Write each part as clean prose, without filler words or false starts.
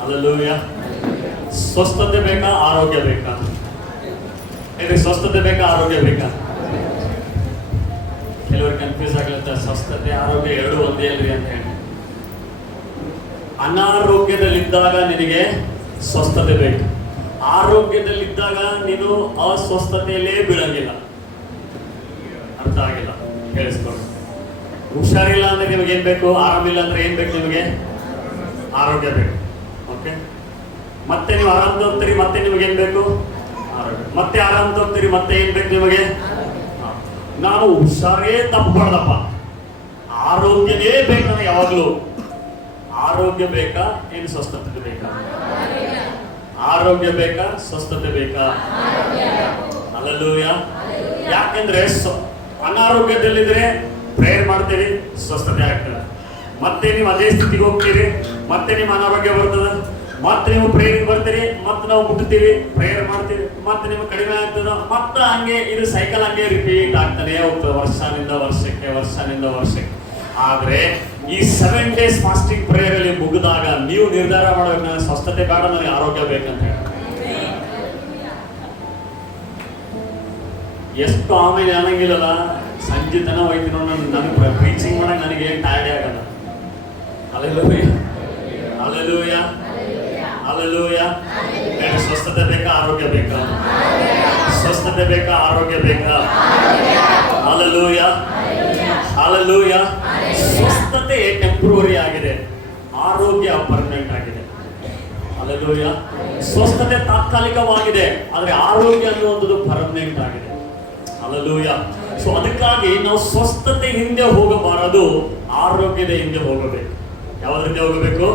Hallelujah. ಸ್ವಸ್ಥತೆ ಬೇಕಾ ಆರೋಗ್ಯ ಬೇಕಾ? ಹೇಳಿ, ಸ್ವಸ್ಥತೆ ಬೇಕಾ ಆರೋಗ್ಯ ಬೇಕಾ? ಕೆಲವರು ಕನ್ಫ್ಯೂಸ್ ಆಗ್ಲತ್ತ, ಸ್ವಸ್ಥತೆ ಆರೋಗ್ಯ ಎರಡು ಒಂದೇ ಅಲ್ರಿ ಅಂತ ಹೇಳಿ. ಅನಾರೋಗ್ಯದಲ್ಲಿದ್ದಾಗ ನಿನಗೆ ಸ್ವಸ್ಥತೆ ಬೇಕು, ಆರೋಗ್ಯದಲ್ಲಿದ್ದಾಗ ನೀನು ಅಸ್ವಸ್ಥತೆಯಲ್ಲೇ ಬೀಳಂಗಿಲ್ಲ. ಅರ್ಥ ಆಗಿಲ್ಲ? ಕೇಳಿಸ್ಕೊಂಡು. ಹುಷಾರಿಲ್ಲ ಅಂದ್ರೆ ನಿಮಗೆ ಏನ್ ಬೇಕು? ಆರಾಮಿಲ್ಲ ಅಂದ್ರೆ ಏನ್ ಬೇಕು ನಿಮಗೆ? ಆರೋಗ್ಯ ಬೇಕು. ಓಕೆ, ಮತ್ತೆ ನೀವು ಆರಾಮ್ ತಗೋತೀರಿ, ಮತ್ತೆ ನಿಮಗೆ ಏನ್ ಬೇಕು? ಆರೋಗ್ಯ. ಮತ್ತೆ ಆರಾಮ್ ತಗೋತೀರಿ, ಮತ್ತೆ ಏನ್ ಬೇಕು ನಿಮಗೆ? ನಾನು ಹುಷಾರೇ ತಪ್ಪಬಾರ್ದಪ್ಪ, ಆರೋಗ್ಯನೇ ಬೇಕು ನನಗೆ ಯಾವಾಗ್ಲೂ. ಆರೋಗ್ಯ ಬೇಕಾ ಏನು ಸ್ವಸ್ಥತೆ ಬೇಕಾ? ಆರೋಗ್ಯ ಬೇಕಾ ಸ್ವಸ್ಥತೆ ಬೇಕಾ? ಹಲ್ಲೆಲೂಯಾ. ಯಾಕೆಂದ್ರೆ ಅನಾರೋಗ್ಯದಲ್ಲಿದ್ರೆ ಪ್ರೇಯರ್ ಮಾಡ್ತೀರಿ, ಸ್ವಸ್ಥತೆ ಆಗ್ತದೆ. ಮತ್ತೆ ನೀವು ಅದೇ ಸ್ಥಿತಿಗೆ ಹೋಗ್ತೀರಿ, ಮತ್ತೆ ನಿಮ್ಮ ಅನಾರೋಗ್ಯ ಬರ್ತದೆ. ಮತ್ತೆ ನೀವು ಪ್ರೇಯರ್ ಬರ್ತೀರಿ, ಮತ್ತೆ ನಾವು ಮುಟ್ತೀವಿ, ಪ್ರೇಯರ್ ಮಾಡ್ತೀವಿ, ಮತ್ತೆ ನಿಮ್ಗೆ ಕಡಿಮೆ ಆಗ್ತದ. ಮತ್ತೆ ಹಂಗೆ ಇದು ಸೈಕಲ್ ಹಂಗೆ ರಿಪೀಟ್ ಆಗ್ತಾನೆ ಹೋಗ್ತದೆ, ವರ್ಷನಿಂದ ವರ್ಷಕ್ಕೆ, ವರ್ಷನಿಂದ ವರ್ಷಕ್ಕೆ. ಆದ್ರೆ ಈ 7 days ಫಾಸ್ಟಿಂಗ್ ಪ್ರೇಯರ್ ಅಲ್ಲಿ ಮುಗಿದಾಗ ನೀವು ನಿರ್ಧಾರ ಮಾಡಬೇಕು, ನನಗೆ ಸ್ವಸ್ಥತೆ ಬೇಡ, ನನಗೆ ಆರೋಗ್ಯ ಬೇಕಂತ ಹೇಳಿ. ಎಷ್ಟು ಆಮೇಲೆ ಅನ್ನಂಗಿಲ್ಲಲ್ಲ, ಸಂಜೆ ತನ ಹೋಯ್ತು ನೋಡಿ, ನನಗೆ ಪ್ರೀಚಿಂಗ್ ಮಾಡಕ್ ನನಗೆ ಏನು ಟೈರ್ಡೇ ಆಗಲ್ಲ. Hallelujah, hallelujah, hallelujah. ಸ್ವಸ್ಥತೆ ಬೇಕಾ ಆರೋಗ್ಯ ಬೇಕಾ? ಸ್ವಸ್ಥತೆ ಬೇಕಾ ಆರೋಗ್ಯ ಬೇಕಾ? Hallelujah, hallelujah. ಸ್ವಸ್ಥತೆ ಟೆಂಪರರಿ ಆಗಿದೆ, ಆರೋಗ್ಯ ಪರ್ಮನೆಂಟ್ ಆಗಿದೆ. ಹಲ್ಲೆಲೂಯಾ. ಸ್ವಸ್ಥತೆ ತಾತ್ಕಾಲಿಕವಾಗಿದೆ, ಆದ್ರೆ ಆರೋಗ್ಯ ಅನ್ನುವಂಥದ್ದು ಪರ್ಮನೆಂಟ್ ಆಗಿದೆ. ಹಲ್ಲೆಲೂಯಾ. ಸೊ ಅದಕ್ಕಾಗಿ ನಾವು ಸ್ವಸ್ಥತೆ ಹಿಂದೆ ಹೋಗಬಾರದು, ಆರೋಗ್ಯದ ಹಿಂದೆ ಹೋಗಬೇಕು. ಯಾವ್ದ್ರ ಹಿಂದೆ ಹೋಗಬೇಕು?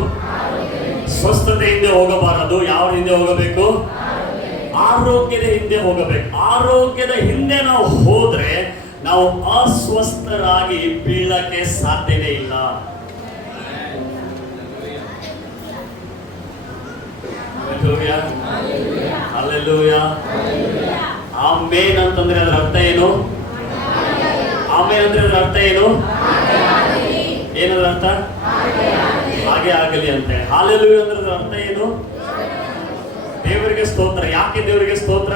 ಸ್ವಸ್ಥತೆ ಹಿಂದೆ ಹೋಗಬಾರದು. ಯಾವ ಹಿಂದೆ ಹೋಗಬೇಕು? ಆರೋಗ್ಯದ ಹಿಂದೆ ಹೋಗಬೇಕು. ಆರೋಗ್ಯದ ಹಿಂದೆ ನಾವು ಹೋದ್ರೆ ನಾವು ಅಸ್ವಸ್ಥರಾಗಿ ಬೀಳಕ್ಕೆ ಸಾಧ್ಯನೇ ಇಲ್ಲ. Hallelujah, hallelujah. ಆಮೇನ್ ಅಂತಂದ್ರೆ ಅದರ ಅರ್ಥ ಏನು? ಆಮೇನ್ ಅಂದ್ರೆ ಅದರ ಅರ್ಥ ಏನು? ಏನದ್ರ ಅರ್ಥ? ಹಾಗೆ ಆಗಲಿ ಅಂತ. ಹಲ್ಲೆಲೂಯಾ ಅಂದ್ರೆ ಅದರ ಅರ್ಥ ಏನು? ದೇವರಿಗೆ ಸ್ತೋತ್ರ. ಯಾಕೆ ದೇವರಿಗೆ ಸ್ತೋತ್ರ?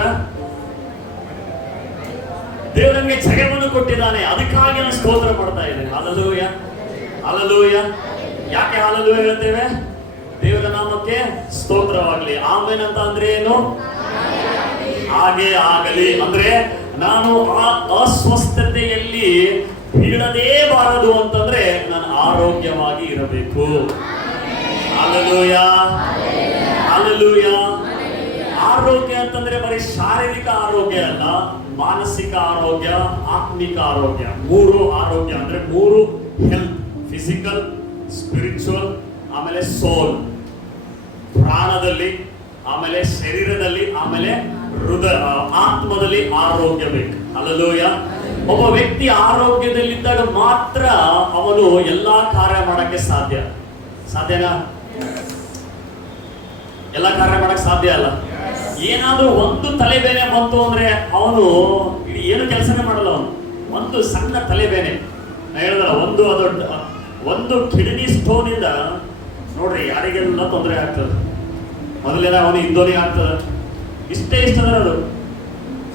ದೇವರಿಗೆ ಜಯವನ್ನು ಕೊಟ್ಟಿದ್ದಾನೆ, ಅದಕ್ಕಾಗಿ ನಾನು ಸ್ತೋತ್ರ ಮಾಡ್ತಾ ಇದ್ದೇನೆ. Hallelujah, hallelujah. ಯಾಕೆ ಹಲ್ಲೆಲೂಯಾ ಹೇಳ್ತೇವೆ? ದೇವರ ನಾಮಕ್ಕೆ ಸ್ತೋತ್ರವಾಗಲಿ. ಆಮೇನ್ ಅಂತ ಅಂದ್ರೆ ಏನು? ಹಾಗೆ ಆಗಲಿ ಅಂದ್ರೆ ನಾನು ಆ ಅಸ್ವಸ್ಥತೆಯಲ್ಲಿ ಬೀಳದೇ ಬಾರದು ಅಂತಂದ್ರೆ ನಾನು ಆರೋಗ್ಯವಾಗಿ ಇರಬೇಕು. Hallelujah, hallelujah. ಆರೋಗ್ಯ ಅಂತಂದ್ರೆ ಬರೀ ಶಾರೀರಿಕ ಆರೋಗ್ಯ ಅಲ್ಲ, ಮಾನಸಿಕ ಆರೋಗ್ಯ, ಆತ್ಮಿಕ ಆರೋಗ್ಯ. 3 ಆರೋಗ್ಯ ಅಂದ್ರೆ 3 ಹೆಲ್ತ್: ಫಿಸಿಕಲ್, ಸ್ಪಿರಿಚುವಲ್, ಆಮೇಲೆ ಸೋಲ್. ಪ್ರಾಣದಲ್ಲಿ, ಆಮೇಲೆ ಶರೀರದಲ್ಲಿ, ಆಮೇಲೆ ಹೃದಯ, ಆತ್ಮದಲ್ಲಿ ಆರೋಗ್ಯ ಬೇಕು. ಹಲ್ಲೆಲೂಯಾ. ಒಬ್ಬ ವ್ಯಕ್ತಿ ಆರೋಗ್ಯದಲ್ಲಿದ್ದಾಗ ಮಾತ್ರ ಅವನು ಎಲ್ಲಾ ಕಾರ್ಯ ಮಾಡಕ್ಕೆ ಸಾಧ್ಯ. ಸಾಧ್ಯನಾ? ಎಲ್ಲ ಕಾರ್ಯ ಮಾಡಕ್ ಸಾಧ್ಯ ಅಲ್ಲ. ಏನಾದ್ರೂ ಒಂದು ತಲೆಬೇನೆ ಬಂತು ಅಂದ್ರೆ ಅವನು ಏನು ಕೆಲಸನೇ ಮಾಡಲ್ಲ. ಅವನು ಒಂದು ಸಣ್ಣ ತಲೆಬೇನೆ ಹೇಳಿದ್ರ, ಒಂದು ಕಿಡ್ನಿ ಸ್ಟೋನ್ ಇಂದ ನೋಡ್ರಿ ಯಾರಿಗೆಲ್ಲ ತೊಂದರೆ ಆಗ್ತದೆ. ಮೊದಲೆಲ್ಲ ಅವನು ಇಂದೋನಿ ಆಗ್ತದೆ, ಇಷ್ಟೇ ಇಷ್ಟದ ಅದು,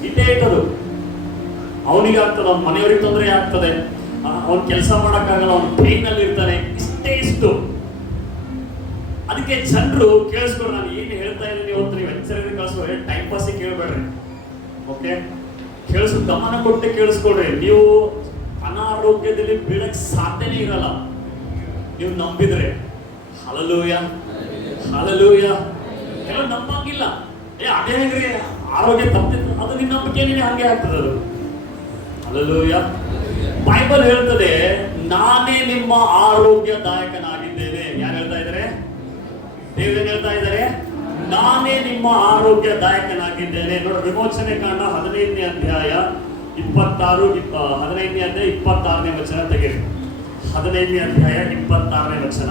ಇಟ್ಟೇ ಇಟ್ಟದು ಅವನಿಗೆ ಆಗ್ತದೆ, ಅವನ ಮನೆಯವ್ರಿಗೆ ತೊಂದರೆ ಆಗ್ತದೆ, ಅವನು ಕೆಲಸ ಮಾಡಕ್ಕಾಗಲ್ಲ, ಅವನು ಪೇನ್ ಅಲ್ಲಿ ಇರ್ತಾನೆ, ಇಷ್ಟೇ ಇಷ್ಟು. ಅದಕ್ಕೆ ಜನರು ಕೇಳಿಸ್ಕೊಡ್ರಿ, ನಾನು ಏನು ಹೇಳ್ತಾ ಇದ್ದೀನಿ ಇವತ್ತು ನೀವು ಎಚ್ಚರಿಕೆ ಕಳಿಸ್ಕೊಡ್ರಿ, ಟೈಮ್ ಪಾಸಿಗೆ ಕೇಳಬೇಡ್ರಿ. ಓಕೆ, ಗಮನ ಕೊಟ್ಟು ಕೇಳಿಸ್ಕೊಡ್ರಿ. ನೀವು ಅನಾರೋಗ್ಯದಲ್ಲಿ ಬೀಳಕ್ ಸಾಧ್ಯನೇ ಇರಲ್ಲ ನೀವು ನಂಬಿದ್ರೆ. Hallelujah, hallelujah. ಕೆಲವು ನಂಬಂಗಿಲ್ಲ, ಅದೇ ಹೆಂಗ್ರಿ ಆರೋಗ್ಯ ತಪ್ಪಿತ್ತು, ಅದು ನಿನ್ನ ನಂಬಿಕೆ ಹಂಗೆ ಆಗ್ತದೆ ಅದು. ಹಲ್ಲೆಲೂಯಾ. ಬೈಬಲ್ ಹೇಳ್ತದೆ, ನಾನೇ ನಿಮ್ಮ ಆರೋಗ್ಯದಾಯಕನಾಗಿದ್ದೇನೆ. ಯಾರು ಹೇಳ್ತಾ ಇದ್ದಾರೆ? ದೇವರೇ ಹೇಳ್ತಾ ಇದ್ದಾರೆ, ನಾನೇ ನಿಮ್ಮ ಆರೋಗ್ಯದಾಯಕನಾಗಿದ್ದೇನೆ. ನೋಡಿ, ವಿಮೋಚನೆ ಕಾಂಡ 15ನೇ ಅಧ್ಯಾಯ 15ನೇ ಅಧ್ಯಾಯ 26ನೇ ವಚನ ತೆಗೆಯಿರಿ. 15ನೇ ಅಧ್ಯಾಯ 26ನೇ ವಚನ.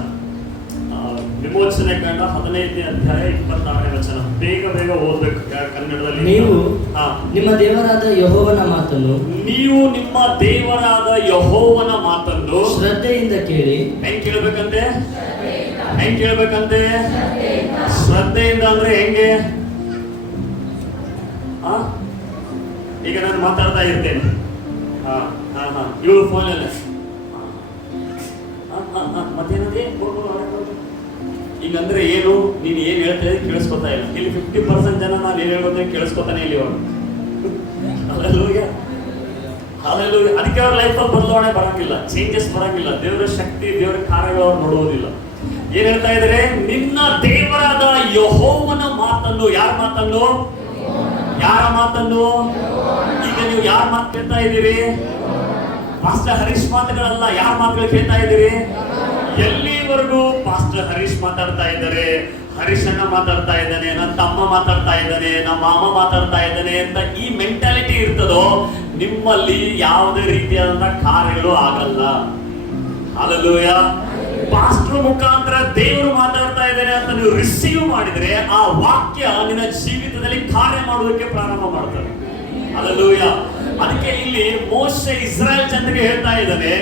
ವಿಮೋಚನೆ ಕಾಂಡ 15ನೇ ಅಧ್ಯಾಯ 26ನೇ ವಚನ. ಬೇಗ ಬೇಗ ಓದ್ಬೇಕು ಕನ್ನಡದಲ್ಲಿ. ನೀವು ನಿಮ್ಮ ದೇವರಾದ ಯೆಹೋವನ ಮಾತನ್ನು ಶ್ರದ್ಧೆಯಿಂದ ಕೇಳಿ. ಹೆಂಗ್ ಕೇಳ್ಬೇಕಂತೆ? ಶ್ರದ್ಧೆಯಿಂದ ಅಂದ್ರೆ ಹೆಂಗೆ? ಈಗ ನಾನು ಮಾತಾಡ್ತಾ ಇರ್ತೇನೆ, ಇವಳು ಫೋನಲ್ಲಿ ಮತ್ತೇನದೇ ಈಗಂದ್ರೆ ಏನು, ನೀನು ಏನ್ ಹೇಳ್ತಾ ಇದ್ರೆ ಕೇಳಿಸ್ಕೊತಾ ಇಲ್ಲ. ಇಲ್ಲಿ 50% ಜನ ನಾನು ಏನ್ ಹೇಳ್ಬೋದ್ರೆ ಕೇಳಿಸ್ಕೊತಾನೆ ಇಲ್ಲಿ ಅವರು. ಅದಕ್ಕೆ ಅವ್ರ ಲೈಫಲ್ಲಿ ಬದಲಾವಣೆ ಬರಂಗಿಲ್ಲ, ಚೇಂಜಸ್ ಬರಂಗಿಲ್ಲ, ದೇವರ ಶಕ್ತಿ ದೇವರ ಕಾರ್ಯಗಳು ಅವ್ರು ನೋಡುವುದಿಲ್ಲ. ಏನ್ ಹೇಳ್ತಾ ಇದ್ರೆ, ನಿನ್ನ ದೇವರಾದ ಯೆಹೋವನ ಮಾತನ್ನು, ಯಾರ ಮಾತನ್ನು? ಯಾರ ಮಾತನ್ನು? ಈಗ ನೀವು ಯಾರ ಮಾತು ಕೇಳ್ತಾ ಇದ್ದೀರಿ? ಪಾಸ್ಟರ್ ಹರೀಶ್ ಮಾತುಗಳಲ್ಲ, ಯಾರ ಮಾತುಗಳು ಕೇಳ್ತಾ ಇದ್ದೀರಿ? ಎಲ್ಲಿವರೆಗೂ ಪಾಸ್ಟರ್ ಹರೀಶ್ ಮಾತಾಡ್ತಾ ಇದ್ದಾರೆ, ಹರೀಶ್ ಅಣ್ಣ ಮಾತಾಡ್ತಾ ಇದ್ದಾನೆ, ನನ್ನ ತಮ್ಮ ಮಾತಾಡ್ತಾ ಇದ್ದಾನೆ, ನಮ್ಮ ಮಾಮ ಮಾತಾಡ್ತಾ ಇದ್ದಾನೆ ಅಂತ ಈ ಮೆಂಟಾಲಿಟಿ ಇರ್ತದೋ, ನಿಮ್ಮಲ್ಲಿ ಯಾವುದೇ ರೀತಿಯಾದಂತಹ ಕಾರ್ಯಗಳು ಆಗಲ್ಲ. ಹಲ್ಲೆಲೂಯಾ. ಪಾಸ್ಟರ್ ಮುಖಾಂತರ ದೇವರು ಮಾತಾಡ್ತಾ ಇದ್ದಾರೆ ಅಂತ ನೀವು ರಿಸೀವ್ ಮಾಡಿದ್ರೆ ಆ ವಾಕ್ಯ ನಿನ್ನ ಜೀವಿತದಲ್ಲಿ ಕಾರ್ಯ ಮಾಡೋದಕ್ಕೆ ಪ್ರಾರಂಭ ಮಾಡ್ತಾರೆ. ಹಲ್ಲೆಲೂಯಾ. ಅದಕ್ಕೆ ಇಲ್ಲಿ ಮೋಶೆ ಇಸ್ರಾಯೇಲ್ ಜನರಿಗೆ ಹೇಳ್ತಾ ಇದ್ದಾನೆ,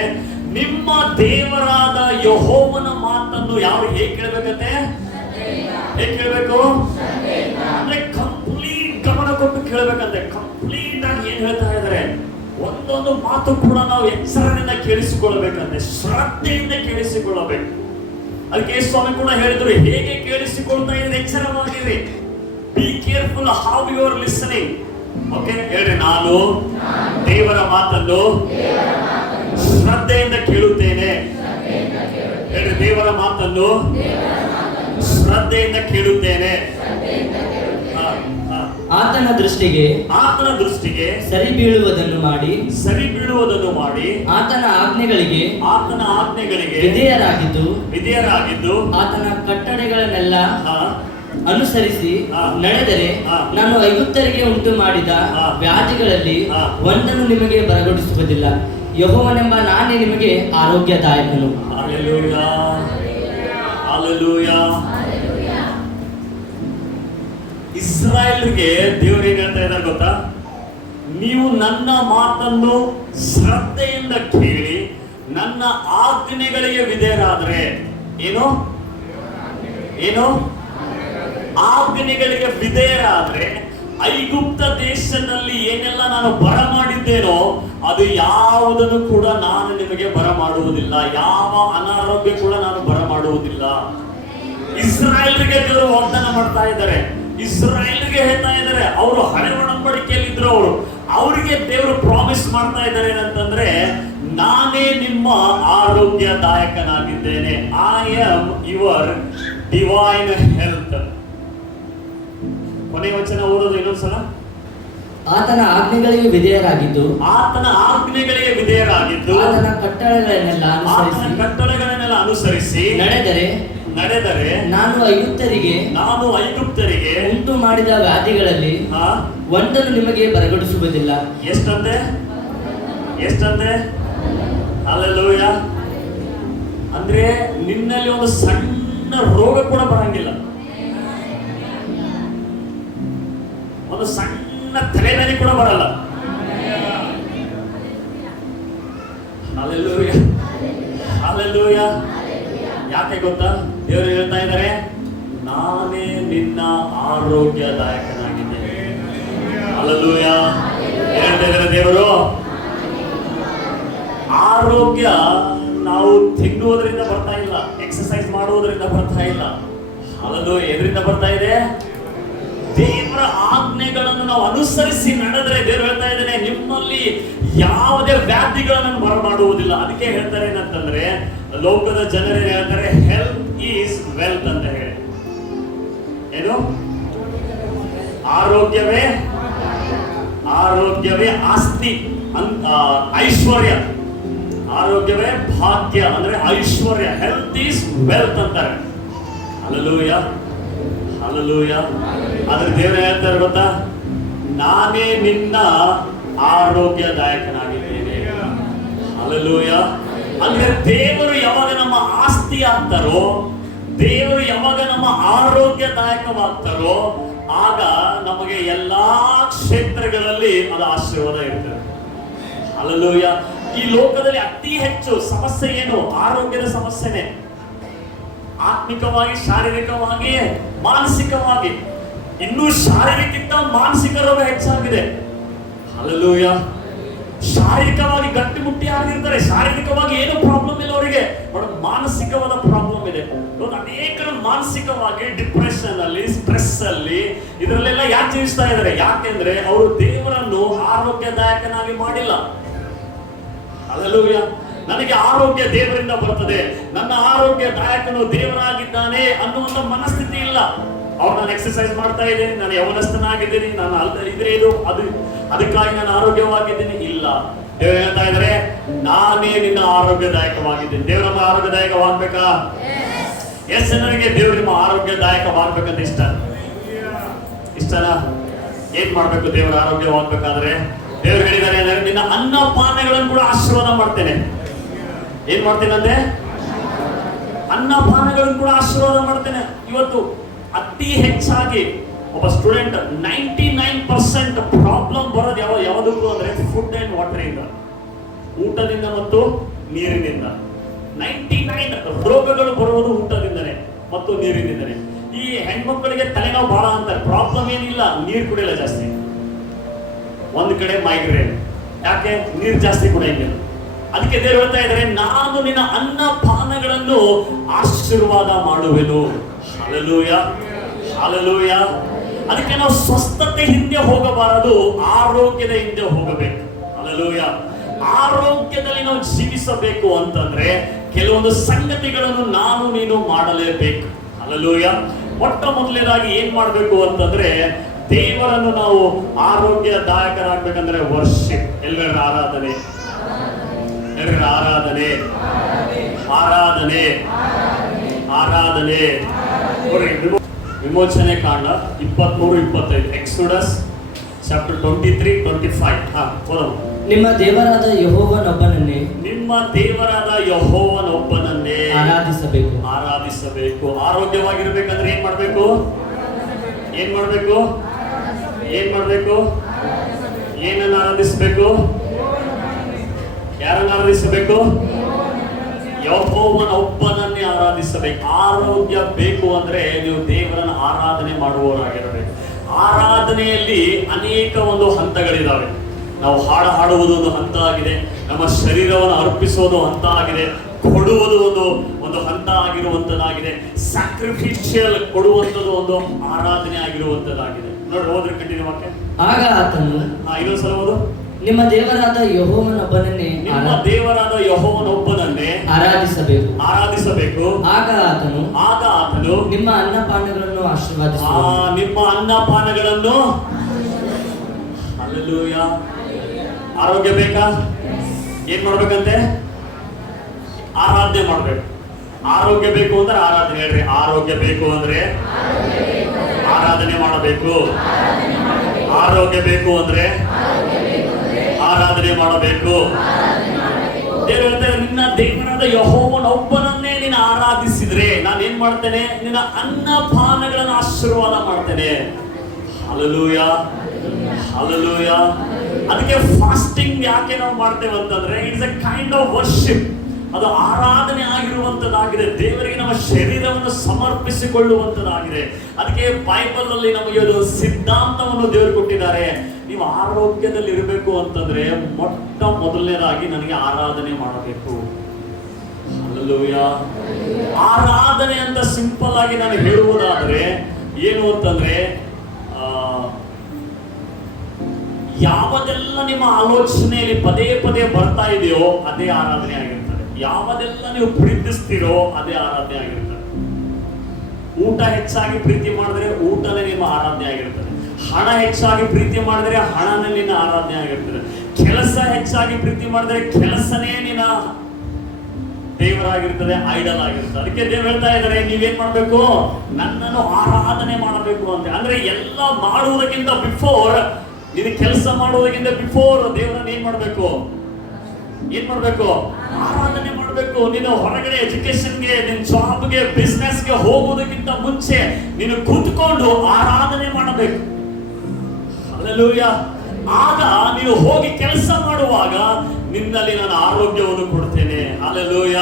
ನಿಮ್ಮ ದೇವರಾದ ಯೆಹೋವನ ಮಾತನ್ನು ಯಾವ ಹೇಗೆ ಕೇಳಬೇಕಂತೆ? ಹೇಗೆ ಕೇಳಬೇಕು ಅಂದ್ರೆ ಕಂಪ್ಲೀಟ್ ಗಮನ ಕೊಟ್ಟು ಕೇಳಬೇಕಂತೆ. ಕಂಪ್ಲೀಟ್ ಆಗಿ ಏನ್ ಹೇಳ್ತಾ ಇದ್ದಾರೆ, ಒಂದೊಂದು ಮಾತು ಕೂಡ ನಾವು ಎಚ್ಚರದಿಂದ ಕೇಳಿಸಿಕೊಳ್ಳಬೇಕಂತೆ, ಶ್ರದ್ಧೆಯಿಂದ ಕೇಳಿಸಿಕೊಳ್ಳಬೇಕು. ಅದಕ್ಕೆ ಸ್ವಾಮಿ ಕೂಡ ಹೇಳಿದ್ರು, ಹೇಗೆ ಕೇಳಿಸಿಕೊಳ್ತಾ ಇದ್ರೆ ಎಚ್ಚರವಾಗಿರಿ. Be careful how you are listening. Okay, ಹೇಳ್ರಿ, ನಾನು ದೇವರ ಮಾತನ್ನು ಶ್ರದ್ಧೆಯಿಂದ ಕೇಳುತ್ತೇನೆ. ಹೇಳ್ರಿ, ದೇವರ ಮಾತನ್ನು ಶ್ರದ್ಧೆಯಿಂದ ಕೇಳುತ್ತೇನೆ. ಆತನ ದೃಷ್ಟಿಗೆ ಸರಿ ಬೀಳುವುದನ್ನು ಮಾಡಿ ಆತನ ಆಜ್ಞೆಗಳಿಗೆ ವಿಧೇಯರಾಗಿದ್ದು ಆತನ ಕಟ್ಟಳೆಗಳನ್ನೆಲ್ಲ ಅನುಸರಿಸಿ ನಡೆದರೆ ನಾನು ಐಗುಪ್ತರಿಗೆ ಉಂಟು ಮಾಡಿದ ವ್ಯಾಧಿಗಳಲ್ಲಿ ಒಂದನ್ನು ನಿಮಗೆ ಬರಗೊಡಿಸುವುದಿಲ್ಲ. ಯೆಹೋವನೆಂಬ ನಾನೇ ನಿಮಗೆ ಆರೋಗ್ಯದಾಯಕನು. Hallelujah, hallelujah. ಇಸ್ರಾಯೇಲ್ರಿಗೆ ದೇವರು ಏನ್ ಹೇಳ್ತಾ ಇದ್ದಾರೆ ಗೊತ್ತಾ? ನೀವು ನನ್ನ ಮಾತನ್ನು ಶ್ರದ್ಧೆಯಿಂದ ಕೇಳಿ ನನ್ನ ಆಜ್ಞೆಗಳಿಗೆ ವಿಧೇಯರಾದರೆ, ಏನು ಆಜ್ಞೆಗಳಿಗೆ ವಿಧೇಯರಾದ್ರೆ ಐಗುಪ್ತ ದೇಶದಲ್ಲಿ ಏನೆಲ್ಲ ನಾನು ಬರ ಮಾಡಿದ್ದೇನೋ ಅದು ಯಾವುದನ್ನು ಕೂಡ ನಾನು ನಿಮಗೆ ಬರ ಮಾಡುವುದಿಲ್ಲ. ಯಾವ ಅನಾರೋಗ್ಯ ಕೂಡ ನಾನು ಬರ ಮಾಡುವುದಿಲ್ಲ. ಇಸ್ರಾಯೇಲ್ರಿಗೆ ದೇವರು ವಾಗ್ದಾನ ಮಾಡ್ತಾ ಇದ್ದಾರೆ, ಇಸ್ರಾಯೇಲ್ರಿಗೆ ಹೇಳ್ತಾ ಇದ್ದಾರೆ. ಅವರು ಹಳೆ ಒಡಂಬಡಿಕೆಯಲ್ಲಿ ಇದ್ರು, ಅವರಿಗೆ ದೇವರು ಪ್ರಾಮಿಸ್ ಮಾಡ್ತಾ ಇದ್ದಾರೆ ಏನಂತಂದ್ರೆ, ನಾನೇ ನಿಮ್ಮ ಆರೋಗ್ಯದಾಯಕನಾಗಿದ್ದೇನೆ. I am your divine health. ಕೊನೆ ವಚನ ಓದೋದು ಇನ್ನೊಂದ್ಸಲ. ಆತನ ಆಜ್ಞೆಗಳಿಗೆ ವಿಧೇಯರಾಗಿದ್ದು ಆತನ ಕಟ್ಟಳೆಗಳನ್ನೆಲ್ಲ ಅನುಸರಿಸಿ ನಡೆದರೆ ನಾನು ಐಗುಪ್ತರಿಗೆ ಉಂಟು ಮಾಡಿದ ವ್ಯಾಧಿಗಳಲ್ಲಿ ಒಂದನ್ನು ನಿಮಗೆ ಬರಗೊಡಿಸುವುದಿಲ್ಲ. ಎಷ್ಟಂತೆ? ಹಲ್ಲೆಲೂಯಾ. ಅಂದ್ರೆ ನಿನ್ನಲ್ಲಿ ಒಂದು ಸಣ್ಣ ರೋಗ ಕೂಡ ಬರಂಗಿಲ್ಲ, ಒಂದು ಸಣ್ಣ ತಲೆಬೇನೆ ಕೂಡ ಬರಲ್ಲ. Hallelujah, hallelujah. ಯಾಕೆ ಗೊತ್ತಾ? ದೇವರು ಹೇಳ್ತಾ ಇದ್ದಾರೆ, ನಾನೇ ನಿನ್ನ ಆರೋಗ್ಯದಾಯಕನಾಗಿದ್ದೇನೆ. ಹಲ್ಲೆಲೂಯಾ. ಹೇಳ್ತಾ ಇದ್ದಾರೆ ದೇವರು. ಆರೋಗ್ಯ ನಾವು ತಿನ್ನುವುದರಿಂದ ಬರ್ತಾ ಇಲ್ಲ, ಎಕ್ಸರ್ಸೈಸ್ ಮಾಡುವುದರಿಂದ ಬರ್ತಾ ಇಲ್ಲ. ಹಲ್ಲೆಲೂಯಾ. ಎದರಿಂದ ಬರ್ತಾ ಇದೆ? ದೇವರ ಆಜ್ಞೆಗಳನ್ನು ನಾವು ಅನುಸರಿಸಿ ನಡೆದ್ರೆ ದೇವರು ಹೇಳ್ತಾ ಇದ್ದಾನೆ, ನಿಮ್ಮಲ್ಲಿ ಯಾವುದೇ ವ್ಯಾಧಿಗಳನ್ನು ಬರಮಾಡುವುದಿಲ್ಲ. ಅದಕ್ಕೆ ಹೇಳ್ತಾರೆ ಏನಂತಂದ್ರೆ, ಲೋಕದ ಜನರೇ ಹೇಳ್ತಾರೆ, ಹೆಲ್ತ್ ಈಸ್ ವೆಲ್ತ್ ಅಂತ ಹೇಳಿ. ಏನು? ಆರೋಗ್ಯವೇ ಆಸ್ತಿ, ಐಶ್ವರ್ಯ. ಆರೋಗ್ಯವೇ ಭಾಗ್ಯ ಅಂದ್ರೆ ಐಶ್ವರ್ಯ. ಹೆಲ್ತ್ ಈಸ್ ವೆಲ್ತ್ ಅಂತಾರೆ. Hallelujah, hallelujah. ಆದ್ರೆ ದೇವರು ಹೇಳ್ತಾರೆ ಗೊತ್ತಾ, ನಾನೇ ನಿನ್ನ ಆರೋಗ್ಯದಾಯಕನಾಗಿದ್ದೇನೆ. ಹಲ್ಲೆಲೂಯಾ. ಅಂದ್ರೆ ದೇವರು ಯಾವಾಗ ನಮ್ಮ ಆಸ್ತಿ ಆಗ್ತಾರೋ, ದೇವರು ಯಾವಾಗ ನಮ್ಮ ಆರೋಗ್ಯದಾಯಕವಾಗ್ತಾರೋ, ಆಗ ನಮಗೆ ಎಲ್ಲಾ ಕ್ಷೇತ್ರಗಳಲ್ಲಿ ಅದು ಆಶೀರ್ವಾದ ಇರ್ತದೆ. ಹಲ್ಲೆಲೂಯಾ. ಈ ಲೋಕದಲ್ಲಿ ಅತಿ ಹೆಚ್ಚು ಸಮಸ್ಯೆ ಏನು? ಆರೋಗ್ಯದ ಸಮಸ್ಯೆನೆ. ಆತ್ಮಿಕವಾಗಿ, ಶಾರೀರಿಕವಾಗಿ ಮಾನಸಿಕವಾಗಿ. ಇನ್ನೂ ಶಾರೀರಿಕ್ಕಿಂತ ಮಾನಸಿಕ ರೋಗ ಹೆಚ್ಚಾಗಿದೆ. ಹಲ್ಲೆಲೂಯ. ಶಾರೀರಿಕವಾಗಿ ಗಟ್ಟಿಮುಟ್ಟಿ ಆಗಿರ್ತಾರೆ, ಶಾರೀರಿಕವಾಗಿ ಏನು ಪ್ರಾಬ್ಲಮ್ ಇಲ್ಲ ಅವರಿಗೆ, ಬಟ್ ಮಾನಸಿಕವಾದ ಪ್ರಾಬ್ಲಮ್ ಇದೆ. ಇವತ್ತು ಅನೇಕರು ಮಾನಸಿಕವಾಗಿ ಡಿಪ್ರೆಷನ್ ಅಲ್ಲಿ, ಸ್ಟ್ರೆಸ್ ಅಲ್ಲಿ, ಇದರಲ್ಲೆಲ್ಲ ಯಾಕೆ ಜೀವಿಸ್ತಾ ಇದ್ದಾರೆ? ಯಾಕೆಂದ್ರೆ ಅವರು ದೇವರನ್ನು ಆರೋಗ್ಯದಾಯಕನಾಗಿ ಮಾಡಿಲ್ಲ. ಹಲ್ಲೆಲೂಯ. ನನಗೆ ಆರೋಗ್ಯ ದೇವರಿಂದ ಬರ್ತದೆ, ನನ್ನ ಆರೋಗ್ಯದಾಯಕನು ದೇವರಾಗಿದ್ದಾನೆ ಅನ್ನುವಂತ ಮನಸ್ಥಿತಿ ಇಲ್ಲ. ಅವ್ರು ನಾನು ಎಕ್ಸರ್ಸೈಸ್ ಮಾಡ್ತಾ ಇದ್ದೀನಿ, ನಾನು ಯವನಸ್ಥನಾಗಿದ್ದೀನಿ, ನಾನು ಇದ್ರೆ ಇದು ಅದು ಅದಕ್ಕಾಗಿ ನಾನು ಆರೋಗ್ಯವಾಗಿದ್ದೀನಿ. ಇಲ್ಲ, ದೇವರು ಹೇಳ್ತಾ ಇದ್ದಾರೆ, ನಾನೇ ನಿನ್ನ ಆರೋಗ್ಯದಾಯಕವಾಗಿದ್ದೀನಿ. ದೇವರು ನಮ್ಮ ಆರೋಗ್ಯದಾಯಕವಾಗ್ಬೇಕಾ? ಎಸ್, ನನಗೆ ದೇವರು ನಿಮ್ಮ ಆರೋಗ್ಯದಾಯಕವಾಗ್ಬೇಕಂತ ಇಷ್ಟನಾ? ಏನ್ ಮಾಡ್ಬೇಕು ದೇವರ ಆರೋಗ್ಯವಾಗ್ಬೇಕಾದ್ರೆ? ದೇವರು ಹೇಳಿದ್ದಾರೆ ಅಂದ್ರೆ ನಿನ್ನ ಅನ್ನಪಾನಗಳನ್ನು ಕೂಡ ಆಶೀರ್ವಾದ ಮಾಡ್ತೇನೆ. ಏನ್ ಮಾಡ್ತೇನಂತೆ? ಅನ್ನಪಾನಗಳನ್ನು ಕೂಡ ಆಶೀರ್ವಾದ ಮಾಡ್ತೇನೆ. ಇವತ್ತು ಅತಿ ಹೆಚ್ಚಾಗಿ ಒಬ್ಬ ಸ್ಟೂಡೆಂಟ್ 99% ಪ್ರಾಬ್ಲಮ್ ಬರೋದು ಯಾವುದಕ್ಕೂ ಅಂದ್ರೆ ಫುಡ್ ಅಂಡ್ ವಾಟರ್ ಇಂದ, ಊಟದಿಂದ ಮತ್ತು ನೀರಿನಿಂದ. 99 ರೋಗಗಳು ಬರುವುದು ಊಟದಿಂದನೇ ಮತ್ತು ನೀರಿನಿಂದನೇ. ಈ ಹೆಣ್ಮಕ್ಳಿಗೆ ತಲೆನೋವು ಬಹಳ ಅಂತಾರೆ, ಪ್ರಾಬ್ಲಮ್ ಏನಿಲ್ಲ, ನೀರು ಕುಡಿಯಲ್ಲ ಜಾಸ್ತಿ. ಒಂದ್ ಕಡೆ ಮೈಗ್ರೇನ್, ಯಾಕೆ? ನೀರು ಜಾಸ್ತಿ ಕುಡಿಯಂಗಿಲ್ಲ. ಅದಕ್ಕೆ ದೇವರು ಹೇಳ್ತಾ ಇದ್ದಾರೆ, ನಾನು ನಿನ್ನ ಅನ್ನಪಾನಗಳನ್ನು ಆಶೀರ್ವಾದ ಮಾಡುವೆನು. Hallelujah, hallelujah. ಅದಕ್ಕೆ ನಾವು ಸ್ವಸ್ಥತೆ ಹಿಂದೆ ಹೋಗಬಾರದು, ಆರೋಗ್ಯದ ಹಿಂದೆ ಹೋಗಬೇಕು. ಹಲ್ಲೆಲೂಯ. ಆರೋಗ್ಯದಲ್ಲಿ ನಾವು ಜೀವಿಸಬೇಕು ಅಂತಂದ್ರೆ ಕೆಲವೊಂದು ಸಂಗತಿಗಳನ್ನು ನಾನು ನೀನು ಮಾಡಲೇಬೇಕು. ಹಲ್ಲೆಲೂಯ. ಮೊಟ್ಟ ಮೊದಲನೇದಾಗಿ ಏನ್ ಮಾಡಬೇಕು ಅಂತಂದ್ರೆ, ದೇವರನ್ನು ನಾವು ಆರೋಗ್ಯದಾಯಕರಾಗಬೇಕಂದ್ರೆ ವರ್ಷಿಪ್. ಎಲ್ಲರ ಆರಾಧನೆ, ಎಲ್ಲರ ಆರಾಧನೆ, ಆರಾಧನೆ, ಆರಾಧನೆ. ವಿಮೋಚನೆ ಕಾಂಡ 23-25, ಎಕ್ಸೋಡಸ್ ಚಾಪ್ಟರ್ 23-25. ನಿಮ್ಮ ದೇವರಾದ ಯೆಹೋವನೊಬ್ಬನನ್ನೇ, ನಿಮ್ಮ ದೇವರಾದ ಯೆಹೋವನೊಬ್ಬನನ್ನೇ ಆರಾಧಿಸಬೇಕು. ಆರಾಧಿಸಬೇಕು. ಆರೋಗ್ಯವಾಗಿರ್ಬೇಕಂದ್ರೆ ಏನ್ ಮಾಡ್ಬೇಕು? ಏನ್ ಮಾಡ್ಬೇಕು? ಏನ್ ಮಾಡ್ಬೇಕು? ಏನನ್ನ ಆರಾಧಿಸಬೇಕು? ಯಾರನ್ನ ಆರಾಧಿಸಬೇಕು? ಯೆಹೋವನ ಒಬ್ಬನನ್ನೇ ಆರಾಧಿಸಬೇಕು. ಆರೋಗ್ಯ ಬೇಕು ಅಂದ್ರೆ ನೀವು ದೇವರನ್ನ ಆರಾಧನೆ ಮಾಡುವವರಾಗಿರಬೇಕು. ಆರಾಧನೆಯಲ್ಲಿ ಅನೇಕ ಒಂದು ಹಂತಗಳಿದಾವೆ. ನಾವು ಹಾಡುವುದು ಒಂದು ಹಂತ ಆಗಿದೆ, ನಮ್ಮ ಶರೀರವನ್ನು ಅರ್ಪಿಸೋದು ಹಂತ ಆಗಿದೆ, ಕೊಡುವುದು ಒಂದು ಹಂತ ಆಗಿರುವಂತದ್ದಾಗಿದೆ, ಸ್ಯಾಕ್ರಿಫಿಷಿಯಲ್ ಕೊಡುವಂಥದ್ದು ಒಂದು ಆರಾಧನೆ ಆಗಿರುವಂತದ್ದಾಗಿದೆ. ನೋಡಿ, ಹೋದ್ರೆ ಕಂಟಿನ್ಯೂ ವಾಕ್ಯ. ಆಗ ಆತನು, ಇನ್ನೊಂದ್ಸಲ ಓದು. ನಿಮ್ಮ ದೇವರಾದ ಯೆಹೋವನೊಬ್ಬನನ್ನೇ, ನಿಮ್ಮ ದೇವರಾದ ಯೆಹೋವನೊಬ್ಬನನ್ನೇ ಆರಾಧಿಸಬೇಕು. ಆರಾಧಿಸಬೇಕು. ಆಗ ಆತನು ನಿಮ್ಮ ಅನ್ನಪಾನಗಳನ್ನು ಆಶೀರ್ವಾದಿಸುವನು. ನಿಮ್ಮ ಅನ್ನಪಾನಗಳನ್ನು. ಹಲ್ಲೆಲೂಯ. ಆರೋಗ್ಯ ಬೇಕಾ? ಏನ್ ಮಾಡ್ಬೇಕಂತೆ? ಆರಾಧನೆ ಮಾಡ್ಬೇಕು. ಆರೋಗ್ಯ ಬೇಕು ಅಂದ್ರೆ ಆರಾಧನೆ. ಹೇಳ್ರಿ, ಆರೋಗ್ಯ ಬೇಕು ಅಂದ್ರೆ ಆರಾಧನೆ ಮಾಡಬೇಕು. ಆರೋಗ್ಯ ಬೇಕು ಅಂದ್ರೆ ಆರಾಧನೆ ಮಾಡಬೇಕು. ದೇವರು ಹೇಳ್ತಾರೆ, ನಿನ್ನ ದೇವರಾದ ಯೆಹೋವನೊಬ್ಬನನ್ನೇ ನೀನು ಆರಾಧಿಸಿದ್ರೆ ನಾನು ಏನ್ ಮಾಡ್ತೇನೆ? ನಿನ್ನ ಅನ್ನಪಾನಗಳನ್ನು ಆಶೀರ್ವಾದ ಮಾಡ್ತೇನೆ. Hallelujah, hallelujah. ಅದಕ್ಕೆ ಫಾಸ್ಟಿಂಗ್ ಯಾಕೆ ನಾವು ಮಾಡ್ತೇವೆ ಅಂತಂದ್ರೆ, it's A kind of worship. ಅದು ಆರಾಧನೆ ಆಗಿರುವಂತದ್ದಾಗಿದೆ. ದೇವರಿಗೆ ನಮ್ಮ ಶರೀರವನ್ನು ಸಮರ್ಪಿಸಿಕೊಳ್ಳುವಂತದ್ದಾಗಿದೆ. ಅದಕ್ಕೆ ಬೈಬಲ್ ಅಲ್ಲಿ ನಮಗೆ ಒಂದು ಸಿದ್ಧಾಂತವನ್ನು ದೇವರು ಕೊಟ್ಟಿದ್ದಾರೆ. ನೀವು ಆರೋಗ್ಯದಲ್ಲಿ ಇರಬೇಕು ಅಂತಂದ್ರೆ ಮೊಟ್ಟ ಮೊದಲನೇದಾಗಿ ನನಗೆ ಆರಾಧನೆ ಮಾಡಬೇಕು. ಹಲ್ಲೆಲೂಯ. ಆರಾಧನೆ ಅಂತ ಸಿಂಪಲ್ ಆಗಿ ನಾನು ಹೇಳುವುದಾದ್ರೆ ಏನು ಅಂತಂದ್ರೆ, ಯಾವುದೆಲ್ಲ ನಿಮ್ಮ ಆಲೋಚನೆಯಲ್ಲಿ ಪದೇ ಪದೇ ಬರ್ತಾ ಇದೆಯೋ ಅದೇ ಆರಾಧನೆ ಆಗಿರ್ತದೆ. ಯಾವುದೆಲ್ಲ ನೀವು ಪ್ರೀತಿಸ್ತೀರೋ ಅದೇ ಆರಾಧನೆ ಆಗಿರ್ತದೆ. ಊಟ ಹೆಚ್ಚಾಗಿ ಪ್ರೀತಿ ಮಾಡಿದ್ರೆ ಊಟನೇ ನಿಮ್ಮ ಆರಾಧನೆ ಆಗಿರ್ತದೆ. ಹಣ ಹೆಚ್ಚಾಗಿ ಪ್ರೀತಿ ಮಾಡಿದ್ರೆ ಹಣನೇ ನಿನ್ನ ಆರಾಧನೆ ಆಗಿರ್ತದೆ. ಕೆಲಸ ಹೆಚ್ಚಾಗಿ ಪ್ರೀತಿ ಮಾಡಿದ್ರೆ ಕೆಲಸನೇ ನಿನ್ನ ದೇವರಾಗಿರ್ತದೆ, ಐಡಲ್ ಆಗಿರ್ತದೆ. ಅದಕ್ಕೆ ದೇವರು ಹೇಳ್ತಾ ಇದ್ದಾರೆ, ನೀವೇನ್ ಮಾಡ್ಬೇಕು? ನನ್ನನ್ನು ಆರಾಧನೆ ಮಾಡಬೇಕು ಅಂತ. ಅಂದ್ರೆ ಎಲ್ಲ ಮಾಡುವುದಕ್ಕಿಂತ ಬಿಫೋರ್, ನೀನು ಕೆಲಸ ಮಾಡುವುದಕ್ಕಿಂತ ಬಿಫೋರ್ ದೇವರನ್ನ ಏನ್ ಮಾಡ್ಬೇಕು? ಆರಾಧನೆ ಮಾಡಬೇಕು. ನೀನು ಹೊರಗಡೆ ಎಜುಕೇಶನ್ಗೆ, ನಿನ್ನ ಜಾಬ್ಗೆ, ಬಿಸ್ನೆಸ್ಗೆ ಹೋಗುವುದಕ್ಕಿಂತ ಮುಂಚೆ ನೀನು ಕೂತ್ಕೊಂಡು ಆರಾಧನೆ ಮಾಡಬೇಕು. ಹಲ್ಲೆಲೂಯ. ಆಗ ನೀನು ಹೋಗಿ ಕೆಲಸ ಮಾಡುವಾಗ ನಿನ್ನಲ್ಲಿ ನಾನು ಆರೋಗ್ಯವನ್ನು ಕೊಡ್ತೇನೆ. ಹಲ್ಲೆಲೂಯ.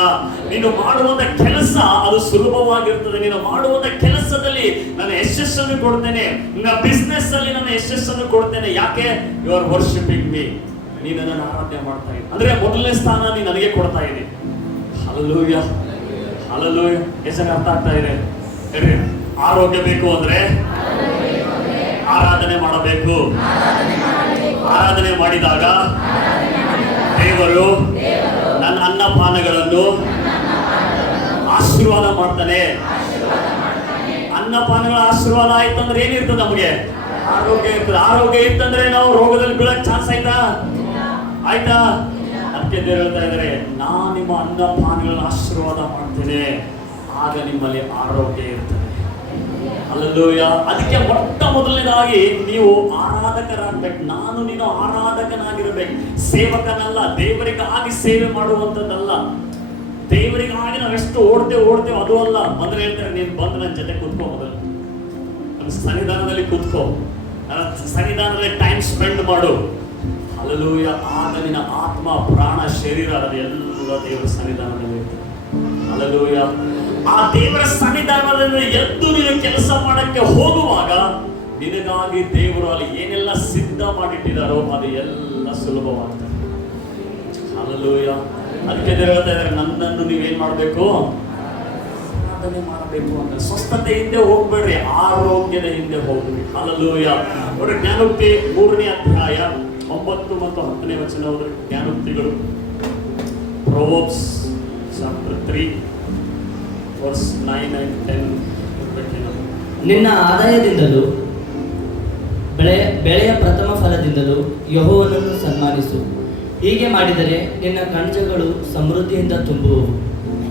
ನೀನು ಮಾಡುವಂತ ಕೆಲಸ ಅದು ಸುಲಭವಾಗಿರ್ತದೆ. ನೀನು ಮಾಡುವಂತ ಕೆಲಸದಲ್ಲಿ ನಾನು ಯಶಸ್ಸನ್ನು ಕೊಡ್ತೇನೆ, ನನ್ನ ಬಿಸ್ನೆಸ್ ಅಲ್ಲಿ ನಾನು ಯಶಸ್ಸನ್ನು ಕೊಡ್ತೇನೆ. ಯಾಕೆ? You are worshipping me. ನೀನು ನನ್ನ ಆರಾಧನೆ ಮಾಡ್ತಾ ಇದ್ದೀನಿ ಅಂದ್ರೆ ಮೊದಲನೇ ಸ್ಥಾನ ನೀನು ನನಗೆ ಕೊಡ್ತಾ ಇದ್ದೀನಿ. Hallelujah, hallelujah. ಎಷ್ಟು ಅರ್ಥ ಆಗ್ತಾ ಇದೆ ಹೇಳ್ರಿ? ಆರೋಗ್ಯ ಬೇಕು ಅಂದ್ರೆ ಆರಾಧನೆ ಮಾಡಬೇಕು. ಆರಾಧನೆ ಮಾಡಿದಾಗ ದೇವರು ನನ್ನ ಅನ್ನಪಾನಗಳನ್ನು ಆಶೀರ್ವಾದ ಮಾಡ್ತಾನೆ. ಅನ್ನಪಾನಗಳ ಆಶೀರ್ವಾದ ಆಯ್ತು ಅಂದ್ರೆ ಏನಿರ್ತದೆ? ನಮಗೆ ಆರೋಗ್ಯ ಇರ್ತದೆ. ಆರೋಗ್ಯ ಇತ್ತಂದ್ರೆ ನಾವು ರೋಗದಲ್ಲಿ ಬೀಳಕ್ ಚಾನ್ಸ್ ಆಯ್ತಾ? ಅದಕ್ಕೆ ದೇವರು ಹೇಳ್ತಾ ಇದ್ದಾರೆ, ನಾನು ನಿಮ್ಮ ಅನ್ನಪಾನಗಳನ್ನು ಆಶೀರ್ವಾದ ಮಾಡ್ತೇನೆ, ಆಗ ನಿಮ್ಮಲ್ಲಿ ಆರೋಗ್ಯ ಇರ್ತದೆ. ಹಲ್ಲೆಲೂಯಾ. ಅದಕ್ಕೆ ಮೊಟ್ಟ ಮೊದಲನೇದಾಗಿ ನೀವು ಆರಾಧಕರಾಗಬೇಕು. ನಾನು ನೀನು ಆರಾಧಕನಾಗಿರ್ಬೇಕು, ಸೇವಕನಲ್ಲ. ದೇವರಿಗಾಗಿ ಸೇವೆ ಮಾಡುವಂಥದ್ದಲ್ಲ. ದೇವರಿಗಾಗಿ ನಾವು ಎಷ್ಟು ಓಡ್ತೇವೆ ಅದು ಅಲ್ಲ. ಮೊದಲು ಹೇಳ್ತಾರೆ, ನೀನು ಬಂದು ನನ್ನ ಜೊತೆ ಕೂತ್ಕೋ, ಮೊದಲು ನನ್ನ ಸನ್ನಿಧಾನದಲ್ಲಿ ಕೂತ್ಕೋ, ನನ್ನ ಸನ್ನಿಧಾನದಲ್ಲಿ ಟೈಮ್ ಸ್ಪೆಂಡ್ ಮಾಡು. ಹಲ್ಲೆಲೂಯಾ. ಆಗ ನಿನ್ನ ಆತ್ಮ, ಪ್ರಾಣ, ಶರೀರ ಅದೆಲ್ಲ ದೇವರ ಸನ್ನಿಧಾನದಲ್ಲಿ ಇರ್ತದೆ. ಹಲ್ಲೆಲೂಯಾ. ಆ ದೇವರ ಸನ್ನಿಧಾನದಲ್ಲಿ ಎದ್ದು ನೀನು ಕೆಲಸ ಮಾಡಕ್ಕೆ ಹೋಗುವಾಗ ನಿನಗಾಗಿ ದೇವರು ಅಲ್ಲಿ ಏನೆಲ್ಲ ಸಿದ್ಧ ಮಾಡಿಟ್ಟಿದ್ದಾರೋ ಅದು ಎಲ್ಲ ಸುಲಭವಾಗ್ತದೆ. ಹಲ್ಲೆಲೂಯಾ. ಅದಕ್ಕೆ ದೇವರು ಹೇಳ್ತಾ ಇದ್ದಾರೆ, ನನ್ನನ್ನು ನೀವೇನ್ ಮಾಡಬೇಕು? ಆರಾಧನೆ ಮಾಡಬೇಕು ಅಂತ. ಸ್ವಸ್ಥತೆ ಹಿಂದೆ ಹೋಗ್ಬೇಡ್ರಿ, ಆರೋಗ್ಯದ ಹಿಂದೆ ಹೋಗ್ರಿ. ಹಲ್ಲೆಲೂಯಾ. ನೋಡಿ, ಜ್ಞಾನೋಕ್ತಿ 3ನೇ ಅಧ್ಯಾಯ 9 ಮತ್ತು 10ನೇ ವಚನ ಹೋದ್ರೆ ಜ್ಞಾನೋಕ್ತಿಗಳು. Proverbs chapter 3 verse 9 and 10. ನಿನ್ನ ಆದಾಯದಿಂದಲೂ ಬೆಳೆಯ ಪ್ರಥಮ ಫಲದಿಂದಲೂ ಯೆಹೋವನನ್ನು ಸನ್ಮಾನಿಸು. ಹೀಗೆ ಮಾಡಿದರೆ ನಿನ್ನ ಕಣಜಗಳು ಸಮೃದ್ಧಿಯಿಂದ ತುಂಬುವವು,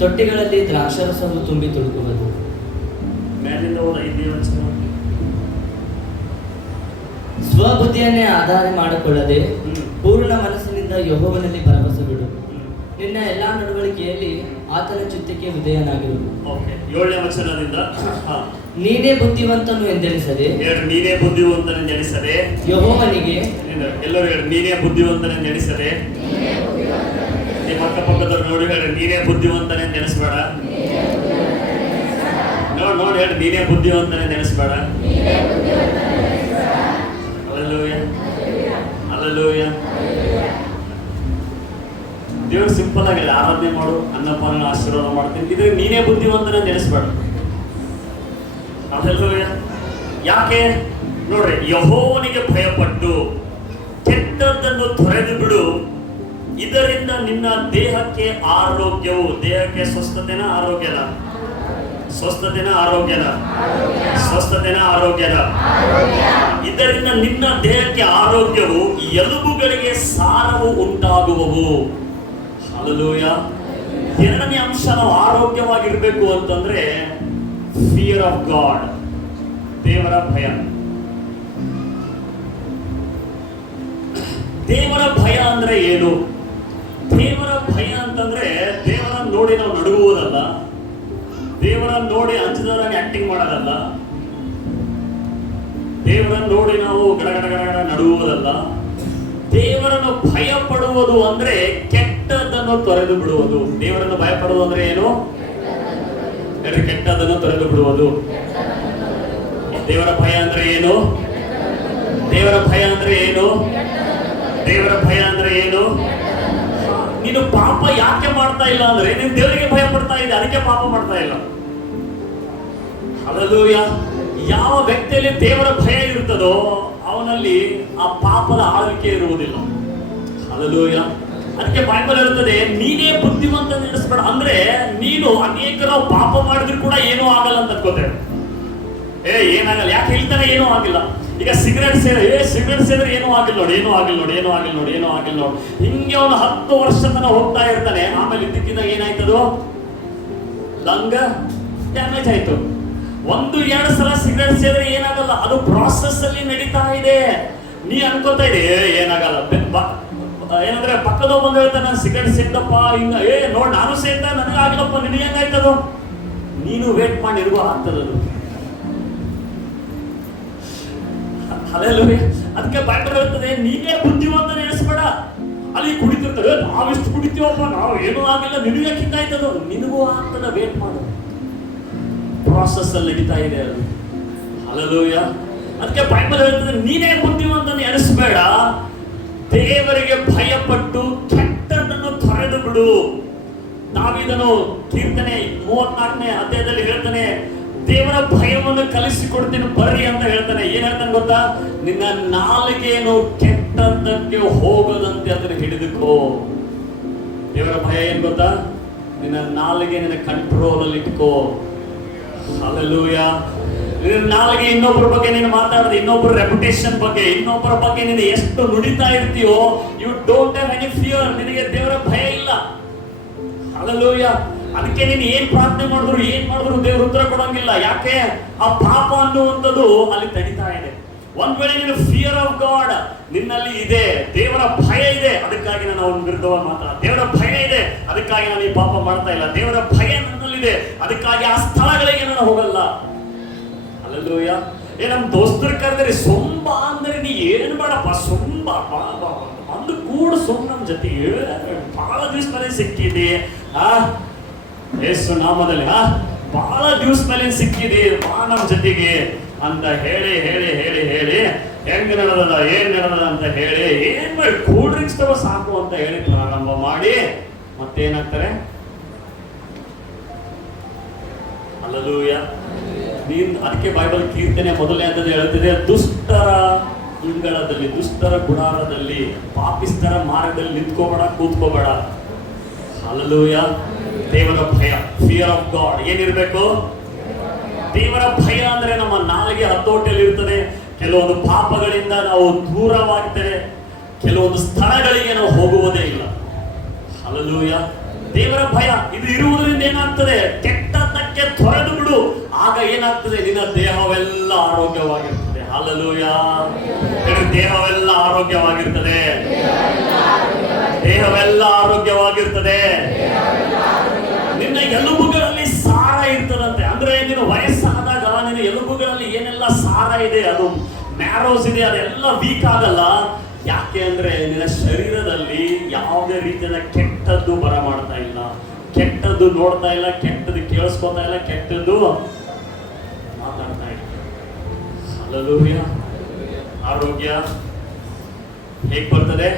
ತೊಟ್ಟಿಗಳಲ್ಲಿ ದ್ರಾಕ್ಷಾರಸವು ತುಂಬಿ ತುಳುಕುವುದು. ಮೇಲಿಂದ ಹೋದ 5ನೇ ವಚನ. ಸ್ವಬುದ್ಧಿಯನ್ನೇ ಆಧಾರ ಮಾಡಿಕೊಳ್ಳದೆ ಪೂರ್ಣ ಮನಸ್ಸಿನಿಂದ ಯೆಹೋವನಲ್ಲಿ ಭರವಸೆ ಬಿಡು. ನಿನ್ನ ಎಲ್ಲಾ ನಡವಳಿಕೆಯಲ್ಲಿ ಆತನ ಚಿತ್ತಕ್ಕೆ ವಿಧೇಯನಾಗಿರು. 7ನೇ ವಚನದಿಂದ, ನೀನೇ ಬುದ್ಧಿವಂತನು ಎಂದೆಣಿಸದೆ, ನೀನೇ ಬುದ್ಧಿವಂತನೆಂದೆಣಿಸದೆ, ಯೆಹೋವನಿಗೆ, ಎಲ್ಲರೂ ಹೇಳಿ, ನೀನೇ ಬುದ್ಧಿವಂತನೆಂದೆಣಿಸದೆ. ನಿಮ್ಮ ಅಕ್ಕಪಕ್ಕದವ್ರು ನೋಡಿ ಹೇಳಿ, ನೀನೇ ಬುದ್ಧಿವಂತನೆಂದೆಣಿಸಬೇಡ. ನೋಡಿ ಹೇಳಿ, ನೀನೇ ಬುದ್ಧಿವಂತನೆಂದೆಣಿಸಬೇಡ. Hallelujah, hallelujah. ದೇವರು ಸಿಂಪಲ್ ಆಗಿದೆ, ಆರಾಧನೆ ಮಾಡು, ಅನ್ನಪಾನ ಆಶೀರ್ವಾದ ಮಾಡ್ತೀನಿ, ಇದ್ರೆ ನೀನೇ ಬುದ್ಧಿವಂತನ ನೆನೆಸ್ಬೇಡ. ಹಲ್ಲೆಲೂಯಾ. ಯಾಕೆ? ನೋಡ್ರಿ, ಯೆಹೋವನಿಗೆ ಭಯಪಟ್ಟು ಕೆಟ್ಟದ್ದನ್ನು ತೊರೆದು ಬಿಡು, ಇದರಿಂದ ನಿನ್ನ ದೇಹಕ್ಕೆ ಆರೋಗ್ಯವು. ದೇಹಕ್ಕೆ ಸ್ವಸ್ಥತೆನ ಆರೋಗ್ಯನ? ಸ್ವಸ್ಥತೆನ ಆರೋಗ್ಯನ? ಸ್ವಸ್ಥತೆನ ಆರೋಗ್ಯನ? ಇದರಿಂದ ನಿನ್ನ ದೇಹಕ್ಕೆ ಆರೋಗ್ಯವು, ಎಲುಬುಗಳಿಗೆ ಸಾರವು ಉಂಟಾಗುವವು. ಹಲ್ಲೆಲೂಯಾ. 2ನೇ ಅಂಶ, ನಾವು ಆರೋಗ್ಯವಾಗಿರ್ಬೇಕು ಅಂತಂದ್ರೆ ಫಿಯರ್ ಆಫ್ ಗಾಡ್, ದೇವರ ಭಯ. ದೇವರ ಭಯ ಅಂದ್ರೆ ಏನು? ದೇವರ ಭಯ ಅಂತಂದ್ರೆ ದೇವರನ್ನು ನೋಡಿ ನಾವು ನಡುಗುವುದಲ್ಲ, ದೇವರನ್ನು ನೋಡಿ ಅಂಜದವರಾಗಿ ಆಕ್ಟಿಂಗ್ ಮಾಡೋದಲ್ಲ, ದೇವರನ್ನು ನೋಡಿ ನಾವು ಗಡಗಡ ನಡುಗುವುದಲ್ಲ. ದೇವರನ್ನು ಭಯ ಪಡುವುದು ಅಂದ್ರೆ ಕೆಟ್ಟದನ್ನು ತೊರೆದು ಬಿಡುವುದು. ದೇವರನ್ನು ಭಯ ಪಡುವುದು ಅಂದ್ರೆ ಏನು? ಕೆಟ್ಟದನ್ನು ತೊರೆದು ಬಿಡುವುದು. ದೇವರ ಭಯ ಅಂದ್ರೆ ಏನು? ದೇವರ ಭಯ ಅಂದ್ರೆ ಏನು? ದೇವರ ಭಯ ಅಂದ್ರೆ ಏನು? ನೀನು ಪಾಪ ಯಾಕೆ ಮಾಡ್ತಾ ಇಲ್ಲ ಅಂದ್ರೆ ನೀನು ದೇವರಿಗೆ ಭಯ ಪಡ್ತಾ ಇದ್ದೆ, ಅದಕ್ಕೆ ಪಾಪ ಮಾಡ್ತಾ ಇಲ್ಲ. ಹಲ್ಲೆಲೂಯಾ. ಯಾವ ವ್ಯಕ್ತಿಯಲ್ಲಿ ದೇವರ ಭಯ ಇರುತ್ತದೋ ಅವನಲ್ಲಿ ಆ ಪಾಪದ ಆಳ್ವಿಕೆ ಇರುವುದಿಲ್ಲ. ಹಲ್ಲೆಲೂಯಾ. ಅದಕ್ಕೆ ಬೈಬಲ್ ಇರುತ್ತದೆ, ನೀನೇ ಬುದ್ಧಿವಂತ ನೆನೆಸ್ಬೇಡ. ಅಂದ್ರೆ ನೀನು ಅನೇಕರು ಪಾಪ ಮಾಡಿದ್ರು ಕೂಡ ಏನೂ ಆಗಲ್ಲ ಅಂತ ಅನ್ಕೋತೇವೆ. ಏನಾಗಲ್ಲ. ಯಾಕೆ ಹೇಳ್ತಾನೆ ಏನೂ ಆಗಿಲ್ಲ? ಈಗ ಸಿಗರೇಟ್ ಸೇದ್ರೆ ಏನೂ ಆಗಿಲ್ಲ ನೋಡಿ, ಏನೂ ಆಗಿಲ್ಲ ನೋಡಿ, ಏನೂ ಆಗಿಲ್ಲ ನೋಡಿ, ಏನೂ ಆಗಿಲ್ಲ ನೋಡಿ. ಹಿಂಗೆ ಅವನು 10 ವರ್ಷ ತನಕ ಹೋಗ್ತಾ ಇರ್ತಾನೆ. ಆಮೇಲೆ ಇದ್ದಕ್ಕಿದ್ದಾಗ ಏನಾಯ್ತದು? ಲಂಗ್ ಡ್ಯಾಮೇಜ್ ಆಯ್ತು. 1-2 ಸಲ ಸಿಗರೇಟ್ ಸೇದ್ರೆ ಏನಾಗಲ್ಲ, ಅದು ಪ್ರಾಸೆಸ್ ಅಲ್ಲಿ ನಡೀತಾ ಇದೆ. ನೀ ಅನ್ಕೋತಾ ಇದೆ ಏನಾಗಲ್ಲ. ಏನಂದ್ರೆ ಪಕ್ಕದವ್ ಬಂದು ಹೇಳ್ತಾನೆ, ನಾನು ಸಿಗರೇಟ್ ಸೇದ್ದಪ್ಪ, ಹಿಂಗ ನೋಡ್ ನಾನು ಸೇದ್ದ, ನನಗಾಗಿಲ್ಲಪ್ಪ, ನಿನಗೆ ಹೆಂಗಾಯ್ತದು? ನೀನು ವೇಟ್ ಮಾಡಿ ಇರುವ ಆಗ್ತದದು. ಹಲ್ಲೆಲೂಯಾ. ಅದಕ್ಕೆ ಬೈಬಲ್ ಹೇಳ್ತದೆ, ನೀನೇ ಬುದ್ಧಿವಂತ ನೆನೆಸ್ಬೇಡ. ಅಲ್ಲಿ ಕುಡಿತಿರ್ತಾರೆ, ನಾವೆಷ್ಟು ಕುಡಿತೀವಪ್ಪ, ನಾವು ಏನೂ ಆಗಿಲ್ಲ, ನಿನಗೆ ಹಿಂಗಾಯ್ತದು. ನಿನಗೂ ಆಗ್ತದ, ವೇಟ್ ಮಾಡು. ಪ್ರಾಸೆಸ್ ಅಲ್ಲಿ ನಡೀತಾ ಇದೆ ಅದು. ಹಲ್ಲೆಲೂಯ. ಅದಕ್ಕೆ ಬೈಬಲ್ ಹೇಳ್ತದೆ, ನೀನೇ ಬುದ್ಧಿವಂತನ ಎನಿಸಬೇಡ, ದೇವರಿಗೆ ಭಯಪಟ್ಟು ಕೆಟ್ಟದನ್ನು ತೊರೆದು ಬಿಡು. ದಾವೀದನು ಕೀರ್ತನೆ 34ನೇ ಅಧ್ಯಾಯದಲ್ಲಿ ಹೇಳ್ತಾನೆ, ದೇವರ ಭಯವನ್ನು ಕಲಿಸಿಕೊಡ್ತೀನಿ ಬರ್ರಿ ಅಂತ ಹೇಳ್ತಾನೆ. ಏನ್ ಹೇಳ್ತಾನೆ ಗೊತ್ತಾ? ನಿನ್ನ ನಾಲಿಗೆಯನ್ನು ಕೆಟ್ಟದ್ದಕ್ಕೆ ಹೋಗದಂತೆ ಅದನ್ನು ಹಿಡಿದುಕೋ. ದೇವರ ಭಯ ಏನ್ ಗೊತ್ತಾ? ನಿನ್ನ ನಾಲಿಗೆ ನಿನ್ನ ಕಂಟ್ರೋಲ್ ಅಲ್ಲಿ ಇಟ್ಕೋ. ಹಲ್ಲೆಲೂಯ. ನಿನ್ನ ನಾಲಿಗೆ ಇನ್ನೊಬ್ಬರ ಬಗ್ಗೆ ನೀನು ಮಾತಾಡದೆ, ಇನ್ನೊಬ್ಬರ ರೆಪ್ಯುಟೇಷನ್ ಬಗ್ಗೆ, ಇನ್ನೊಬ್ಬರ ಬಗ್ಗೆ ನೀನು ಎಷ್ಟು ನುಡಿತಾ ಇರ್ತೀಯೋ, you don't have any fear. ನಿನಗೆ ದೇವರ ಭಯ ಇಲ್ಲ. ಹಲ್ಲೆಲೂಯ. ಅದಕ್ಕೆ ನೀನು ಏನ್ ಪ್ರಾರ್ಥನೆ ಮಾಡಿದ್ರು ದೇವರು ಉತ್ತರ ಕೊಡಂಗಿಲ್ಲ. ಯಾಕೆ? ಆ ಪಾಪ ಅನ್ನುವಂಥದ್ದು ಅಲ್ಲಿ ತಡಿತಾ ಇದೆ. ಒಂದ್ ವೇಳೆ ನೀನು ಫಿಯರ್ ಆಫ್ ಗಾಡ್ ನಿನ್ನಲ್ಲಿ ಇದೆ, ದೇವರ ಭಯ ಇದೆ, ಅದಕ್ಕಾಗಿ ನಾನು ಅವನ ವಿರುದ್ಧವಾಗಿ ಮಾತಾಡ. ದೇವರ ಭಯ ಇದೆ, ಅದಕ್ಕಾಗಿ ನಾನು ಈ ಪಾಪ ಮಾಡ್ತಾ ಇಲ್ಲ. ದೇವರ ಭಯ ನನ್ನಲ್ಲಿದೆ, ಅದಕ್ಕಾಗಿ ಆ ಸ್ಥಳಗಳಿಗೆ ನಾನು ಹೋಗಲ್ಲ. ಹಲ್ಲೆಲೂಯ. ನಮ್ ದೋಸ್ತರು ಕರೆದ್ರಿ ಸೊಂಬ ಅಂದ್ರೆ ನೀ ಏನು ಬೇಡಪ್ಪ, ಸೊಂಬ ಅಂದು ಕೂಡ ಸೊಂಬ ನಮ್ ಜೊತೆಗೆ ಬಹಳ ದಿವಸ ಮೇಲೆ ಸಿಕ್ಕಿದೆ. ಯೇಸು ನಾಮದಲ್ಲಿ ಬಹಳ ದಿವಸ ಮೇಲೆ ಸಿಕ್ಕಿದೆ, ಬಾ ನಮ್ ಜೊತೆಗೆ ಅಂತ ಹೇಳಿ ಹೇಳಿ ಹೇಳಿ ಹೇಳಿ ಹೆಂಗ್ ನಡೆದ ಏನ್ ನಡೆದ ಅಂತ ಹೇಳಿ ಏನ್ ಮಾಡಿ ಕೂಲ್ ಡ್ರಿಂಕ್ಸ್ ತಗೋ ಸಾಕು ಅಂತ ಹೇಳಿ ಪ್ರಾರಂಭ ಮಾಡಿ ಮತ್ತೇನಾಗ್ತಾರೆ? ಹಲ್ಲೆಲೂಯ. ನೀನ್ ಅದಕ್ಕೆ ಬೈಬಲ್ ಕೀರ್ತನೆ ಮೊದಲನೇ ಅಂತ ಹೇಳ್ತಿದೆ, ದುಷ್ಟರ ಇಂಗಳದಲ್ಲಿ, ದುಷ್ಟರ ಗುಡಾರದಲ್ಲಿ, ಪಾಪಿಸ್ತರ ಮಾರ್ಗದಲ್ಲಿ ನಿಂತ್ಕೋಬೇಡ, ಕೂತ್ಕೋಬೇಡ. ಹಲ್ಲೆಲೂಯ. ದೇವರ ಭಯ, ಫಿಯರ್ ಆಫ್ ಗಾಡ್ ಏನಿರ್ಬೇಕು? ದೇವರ ಭಯ ಅಂದ್ರೆ ನಮ್ಮ ನಾಲಿಗೆ ಹತೋಟಿಯಲ್ಲಿ ಇರ್ತದೆ. ಕೆಲವೊಂದು ಪಾಪಗಳಿಂದ ನಾವು ದೂರವಾಗ್ತೇವೆ, ಕೆಲವೊಂದು ಸ್ಥಳಗಳಿಗೆ ನಾವು ಹೋಗುವುದೇ ಇಲ್ಲ. ಹಲ್ಲೆಲೂಯ. ದೇವರ ಭಯ ಇದು ಇರುವುದರಿಂದ ಏನಾಗ್ತದೆ? ಕೆಟ್ಟದ್ದಕ್ಕೆ ತೊರೆದು ಬಿಡು. ಆಗ ಏನಾಗ್ತದೆ? ನಿನ್ನ ದೇಹವೆಲ್ಲ ಆರೋಗ್ಯವಾಗಿರ್ತದೆ. ಹಲ್ಲೆಲೂಯ. ದೇಹವೆಲ್ಲ ಆರೋಗ್ಯವಾಗಿರ್ತದೆ. ದೇಹವೆಲ್ಲ ಆರೋಗ್ಯವಾಗಿರ್ತದೆ. ನಿನ್ನ ಎಲುಬುಗಳಲ್ಲಿ ಸಾರ ಇರ್ತದಂತೆ. ಅಂದ್ರೆ ನೀನು ವಯಸ್ಸಾದಾಗ ನಿನ್ನ ಎಲುಬುಗಳಲ್ಲಿ ಏನೆಲ್ಲ ಸಾರ ಇದೆ, ಅದು ಮ್ಯಾರೋಸ್ ಇದೆ, ಅದೆಲ್ಲ ವೀಕ್ ಆಗಲ್ಲ. ಯಾಕೆ ಅಂದ್ರೆ ನಿನ್ನ ಶರೀರದಲ್ಲಿ ಯಾವುದೇ ರೀತಿಯ ಕೆಟ್ಟದ್ದು ಬರ ಮಾಡ್ತಾ ಇಲ್ಲ, ಕೆಟ್ಟದ್ದು ನೋಡ್ತಾ ಇಲ್ಲ, ಕೆಟ್ಟದ್ದು ಕೇಳಿಸ್ಕೊತಾ ಇಲ್ಲ, ಕೆಟ್ಟದ್ದು ಮಾತಾಡ್ತಾ ಇಲ್ಲ. ಹಲ್ಲೆಲೂಯ. ಆರೋಗ್ಯ ಹೇಗ್ ಬರ್ತದೆ?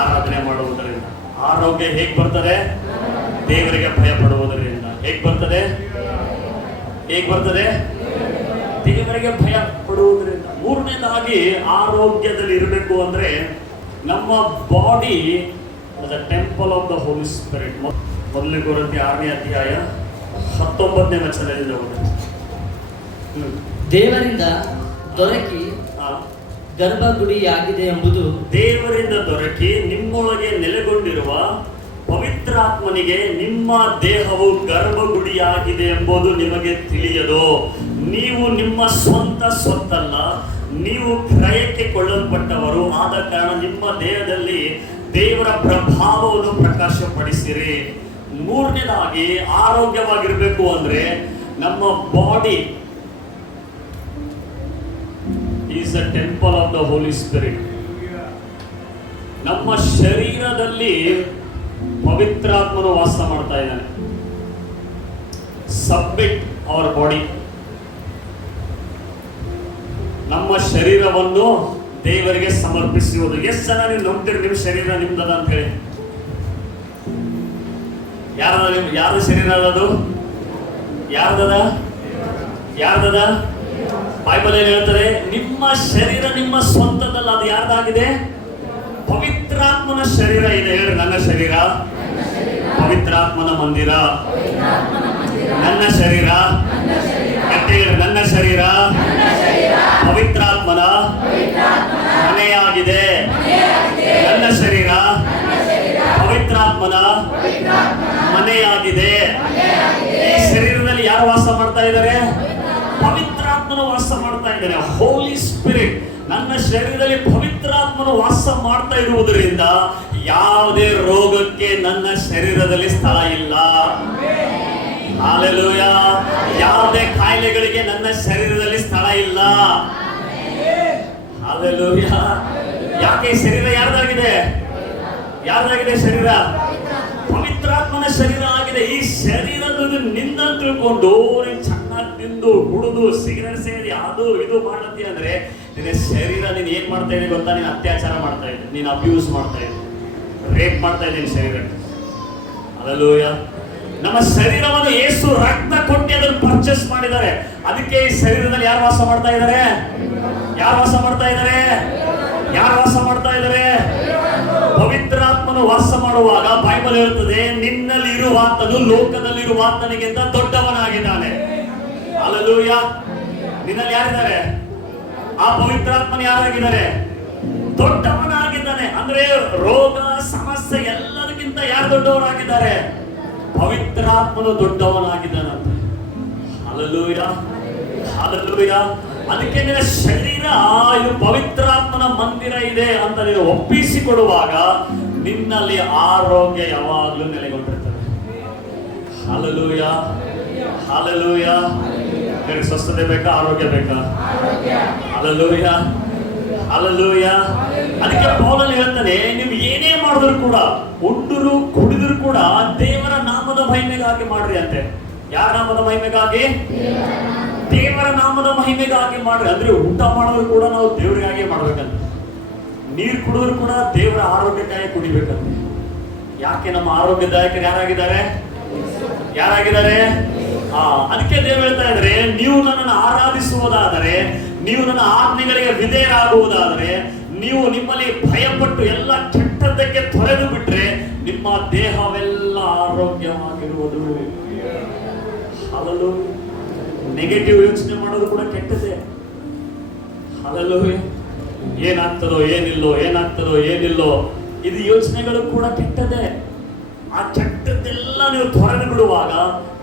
ಆರಾಧನೆ ಮಾಡುವುದರಿಂದ. ಆರೋಗ್ಯ ಹೇಗ್ ಬರ್ತದೆ? ದೇವರಿಗೆ ಭಯ ಪಡುವುದರಿಂದ. ಹೇಗ್ ಬರ್ತದೆ? ದೇವರಿಗೆ ಭಯ ಪಡುವುದರಿಂದ. ಮೂರನೇದಾಗಿ ಆರೋಗ್ಯದಲ್ಲಿ ಇರಬೇಕು ಅಂದ್ರೆ ನಮ್ಮ body the temple of the holy spirit. ಮೊದಲನೇ ಕೊರಿಂಥಿ 6ನೇ ಅಧ್ಯಾಯ 19ನೇ ವಚನದಲ್ಲಿ ಓದಿ. ದೇವರಿಂದ ದೊರಕಿ ಗರ್ಭಗುಡಿಯಾಗಿದೆ ಎಂಬುದು, ದೇವರಿಂದ ದೊರಕಿ ನಿಮ್ಮೊಳಗೆ ನೆಲೆಗೊಂಡಿರುವ ಪವಿತ್ರಾತ್ಮನಿಗೆ ನಿಮ್ಮ ದೇಹವು ಗರ್ಭಗುಡಿಯಾಗಿದೆ ಎಂಬುದು ನಿಮಗೆ ತಿಳಿಯದು. ನೀವು ನಿಮ್ಮ ಸ್ವಂತ ಸ್ವತ್ತಲ್ಲ, ನೀವು ಕ್ರಯಕ್ಕೆ ಕೊಳ್ಳಲ್ಪಟ್ಟವರು. ಆದ ಕಾರಣ ನಿಮ್ಮ ದೇಹದಲ್ಲಿ ದೇವರ ಪ್ರಭಾವವನ್ನು ಪ್ರಕಾಶಪಡಿಸಿರಿ. ಮೂರನೇದಾಗಿ ಆರೋಗ್ಯವಾಗಿರ್ಬೇಕು ಅಂದ್ರೆ ನಮ್ಮ body is a temple of the holy spirit. ನಮ್ಮ ಶರೀರದಲ್ಲಿ ಪವಿತ್ರಾತ್ಮನು ವಾಸ ಮಾಡ್ತಾ ಇದ್ದಾನೆ. Submit our body. ನಮ್ಮ ಶರೀರವನ್ನು ದೇವರಿಗೆ ಸಮರ್ಪಿಸುವುದು. ಎಷ್ಟು ಜನ ನೀವು ನಂಬ್ತೀರಿ ನಿಮ್ಮ ಶರೀರ ನಿಮ್ದದ ಅಂತ ಹೇಳಿ? ಯಾರ್ದ ಶರೀರ ಅದದು? ಯಾರ್ದದ? ಬೈಬಲ್ ಏನ್ ಹೇಳ್ತಾರೆ? ನಿಮ್ಮ ಶರೀರ ನಿಮ್ಮ ಸ್ವಂತದಲ್ಲ, ಅದು ಯಾರ್ದಾಗಿದೆ? ಪವಿತ್ರಾತ್ಮನ ಶರೀರ ಇದೆ. ಹೇಳಿ, ನನ್ನ ಶರೀರ ಪವಿತ್ರಾತ್ಮನ ಮಂದಿರ. ನನ್ನ ಶರೀರ ನನ್ನ ಶರೀರ ಪವಿತ್ರಾತ್ಮನ ಮನೆಯಾಗಿದೆ. ನನ್ನ ಶರೀರ ಪವಿತ್ರಾತ್ಮನ ಮನೆಯಾಗಿದೆ. ಈ ಶರೀರದಲ್ಲಿ ಯಾರು ವಾಸ ಮಾಡ್ತಾ ಇದ್ದಾರೆ? ಪವಿತ್ರಾತ್ಮನು ವಾಸ ಮಾಡ್ತಾ ಇದ್ದಾರೆ. ಹೋಲಿ ಸ್ಪಿರಿಟ್ ನನ್ನ ಶರೀರದಲ್ಲಿ ಪವಿತ್ರಾತ್ಮನು ವಾಸ ಮಾಡ್ತಾ ಇರುವುದರಿಂದ ಯಾವುದೇ ರೋಗಕ್ಕೆ ನನ್ನ ಶರೀರದಲ್ಲಿ ಸ್ಥಳ ಇಲ್ಲ. ಹಲ್ಲೆಲೂಯ. ಯಾವುದೇ ಕಾಯಿಲೆಗಳಿಗೆ ನನ್ನ ಶರೀರದಲ್ಲಿ ಸ್ಥಳ ಇಲ್ಲ. ಹಲ್ಲೆಲೂಯ. ಯಾಕೆ? ಶರೀರ ಯಾರ್ದಾಗಿದೆ? ಶರೀರ ಪವಿತ್ರ ಪವಿತ್ರಾತ್ಮನ ಶರೀರ ಆಗಿದೆ. ಈ ಶರೀರದ ನಿಂದ ತಿಳ್ಕೊಂಡು ನೀನು ಚೆನ್ನಾಗಿ ತಿಂದು ಕುಡಿದು ಸಿಗರೇಟ್ ಸೇರಿ ಅದು ಇದು ಮಾಡತ್ತಿ ಅಂದ್ರೆ ನಿನ್ನ ಶರೀರ ನೀನು ಏನ್ ಮಾಡ್ತಾ ಇದೆ ಗೊತ್ತಾ? ನೀನು ಅತ್ಯಾಚಾರ ಮಾಡ್ತಾ ಇದ್ದೆ, ನೀನು ಅಬ್ಯೂಸ್ ಮಾಡ್ತಾ ಇದ್ದೆ, ರೇಪ್ ಮಾಡ್ತಾ ಇದ್ದೀನಿ ಶರೀರ. ಹಲ್ಲೆಲೂಯ. ನಮ್ಮ ಶರೀರವನ್ನು ಯೇಸು ರಕ್ತ ಕೊಟ್ಟು ಅದನ್ನು ಪರ್ಚೇಸ್ ಮಾಡಿದ್ದಾರೆ. ಅದಕ್ಕೆ ಈ ಶರೀರದಲ್ಲಿ ಯಾರು ವಾಸ ಮಾಡ್ತಾ ಇದ್ದಾರೆ? ಯಾರು ವಾಸ ಮಾಡ್ತಾ ಇದ್ದಾರೆ? ಯಾರು ವಾಸ ಮಾಡ್ತಾ ಇದ್ದಾರೆ? ಪವಿತ್ರಾತ್ಮನು ವಾಸ ಮಾಡುವಾಗ ಬೈಬಲ್ ಹೇಳುತ್ತದೆ, ನಿನ್ನಲ್ಲಿ ಇರುವಾತನು ಲೋಕದಲ್ಲಿರುವಾತನಿಗಿಂತ ದೊಡ್ಡವನಾಗಿದ್ದಾನೆ. ಹಲ್ಲೆಲೂಯ. ನಿನ್ನಲ್ಲಿ ಯಾರಿದ್ದಾರೆ? ಆ ಪವಿತ್ರಾತ್ಮನ ಯಾರಾಗಿದ್ದಾರೆ? ದೊಡ್ಡವನಾಗಿದ್ದಾನೆ. ಅಂದ್ರೆ ರೋಗ ಸಮಸ್ಯೆ ಎಲ್ಲದಕ್ಕಿಂತ ಯಾರು ದೊಡ್ಡವರಾಗಿದ್ದಾರೆ? ಪವಿತ್ರಾತ್ಮನು ದೊಡ್ಡವನಾಗಿದ್ದಾನಂತೆ. Hallelujah, hallelujah. ಅದಕ್ಕೆ ನಿನ್ನ ಶರೀರ ಇದು ಪವಿತ್ರಾತ್ಮನ ಮಂದಿರ ಇದೆ ಅಂತ ನೀನು ಒಪ್ಪಿಸಿಕೊಡುವಾಗ ನಿನ್ನಲ್ಲಿ ಆರೋಗ್ಯ ಯಾವಾಗಲೂ ನೆಲೆಗೊಂಡಿರ್ತದೆ. Hallelujah, hallelujah. ನಿನಗೆ ಸ್ವಸ್ಥತೆ ಬೇಕಾ? ಆರೋಗ್ಯ ಬೇಕಾ? Hallelujah, hallelujah. ಅದಕ್ಕೆ ಪೌಲನು ಹೇಳ್ತಾನೆ, ನೀವು ಏನೇ ಮಾಡಿದ್ರು ಕೂಡ, ಉಂಡರು ಕುಡಿದ್ರು ಕೂಡ ದೇವರ ನಾಮದ ಮಹಿಮೆಗಾಗಿ ಮಾಡ್ರಿ ಅಂತೆ. ಯಾರ ನಾಮದ ಮಹಿಮೆಗಾಗಿ? ದೇವರ ನಾಮದ ಮಹಿಮೆಗಾಗಿ ಮಾಡ್ರಿ. ಅಂದ್ರೆ ಊಟ ಮಾಡಿದ್ರು ಕೂಡ ನಾವು ದೇವರಿಗಾಗಿ ಮಾಡ್ಬೇಕಂತ. ನೀರು ಕುಡಿದ್ರು ಕೂಡ ದೇವರ ಆರೋಗ್ಯಕ್ಕಾಗಿ ಕುಡಿಬೇಕಂತೆ. ಯಾಕೆ? ನಮ್ಮ ಆರೋಗ್ಯದಾಯಕರು ಯಾರಾಗಿದ್ದಾರೆ? ಯಾರಾಗಿದ್ದಾರೆ? ಅದಕ್ಕೆ ದೇವರು ಹೇಳ್ತಾ ಇದ್ರೆ, ನೀವು ನನ್ನನ್ನು ಆರಾಧಿಸುವುದಾದರೆ, ನೀವು ನನ್ನ ಆಜ್ಞೆಗಳಿಗೆ ವಿಧೇಯರಾಗುವುದಾದರೆ, ನೀವು ನಿಮ್ಮಲ್ಲಿ ಭಯಪಟ್ಟು ಎಲ್ಲ ಕೆಟ್ಟದ್ದಕ್ಕೆ ತೊರೆದು ಬಿಟ್ರೆ ನಿಮ್ಮ ದೇಹವೆಲ್ಲ ಆರೋಗ್ಯವಾಗಿರುವುದು. ಹಲಲು ನೆಗೆಟಿವ್ ಯೋಚನೆ ಮಾಡೋದು ಕೂಡ ಕೆಟ್ಟದೆ. ಹಲಲು ಏನಾಗ್ತದೋ ಏನಿಲ್ಲೋ, ಏನಾಗ್ತದೋ ಏನಿಲ್ಲೋ, ಇದು ಯೋಚನೆಗಳು ಕೂಡ ಕೆಟ್ಟದೆ. ಆ ಕೆಟ್ಟದ್ದೆಲ್ಲ ನೀವು ತೊರೆದು ಬಿಡುವಾಗ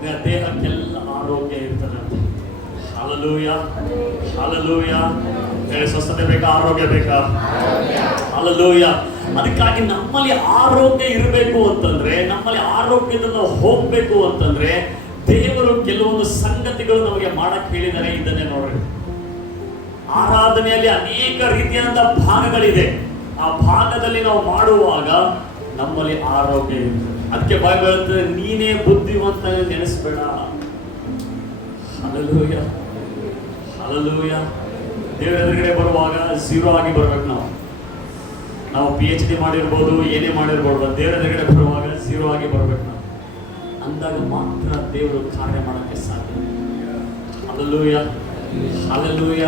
ನಿಮ್ಮ ದೇಹಕ್ಕೆಲ್ಲ ಆರೋಗ್ಯ ಇರ್ತದಂತೆ. Hallelujah, hallelujah. ಹೇಳಿ, ಸ್ವಸ್ಥತೆ ಬೇಕಾ? ಆರೋಗ್ಯ ಬೇಕಾ? ಹಲ್ಲೆಲೂಯ. ಅದಕ್ಕಾಗಿ ನಮ್ಮಲ್ಲಿ ಆರೋಗ್ಯ ಇರಬೇಕು ಅಂತಂದ್ರೆ, ನಮ್ಮಲ್ಲಿ ಆರೋಗ್ಯದಿಂದ ಹೋಗ್ಬೇಕು ಅಂತಂದ್ರೆ ದೇವರು ಕೆಲವೊಂದು ಸಂಗತಿಗಳು ನಮಗೆ ಮಾಡಕ್ ಹೇಳಿದರೆ ಇದನ್ನೇ ನೋಡ್ರಿ. ಆರಾಧನೆಯಲ್ಲಿ ಅನೇಕ ರೀತಿಯಾದ ಭಾಗಗಳಿದೆ. ಆ ಭಾಗದಲ್ಲಿ ನಾವು ಮಾಡುವಾಗ ನಮ್ಮಲ್ಲಿ ಆರೋಗ್ಯ ಇರ್ತದೆ. ಅದಕ್ಕೆ ಬೈಬಲ್ ಹೇಳ್ತದೆ, ನೀನೇ ಬುದ್ಧಿವಂತ ನೆನೆಸ್ಬೇಡ. Hallelujah, hallelujah. ದೇವರ ಎದುರುಗಡೆ ಬರುವಾಗ ಝೀರೋ ಆಗಿ ಬರ್ಬೇಕು. ನಾವು PhD ಮಾಡಿರ್ಬೋದು, ಏನೇ ಮಾಡಿರ್ಬೋದು, ದೇವರ ಎದುರುಗಡೆ ಬರುವಾಗ ಝೀರೋ ಆಗಿ ಬರ್ಬೇಕು ನಾವು. ಅಂದಾಗ ಮಾತ್ರ ದೇವರು ಕಾರ್ಯ ಮಾಡಕ್ಕೆ ಸಾಧ್ಯ. Hallelujah, hallelujah.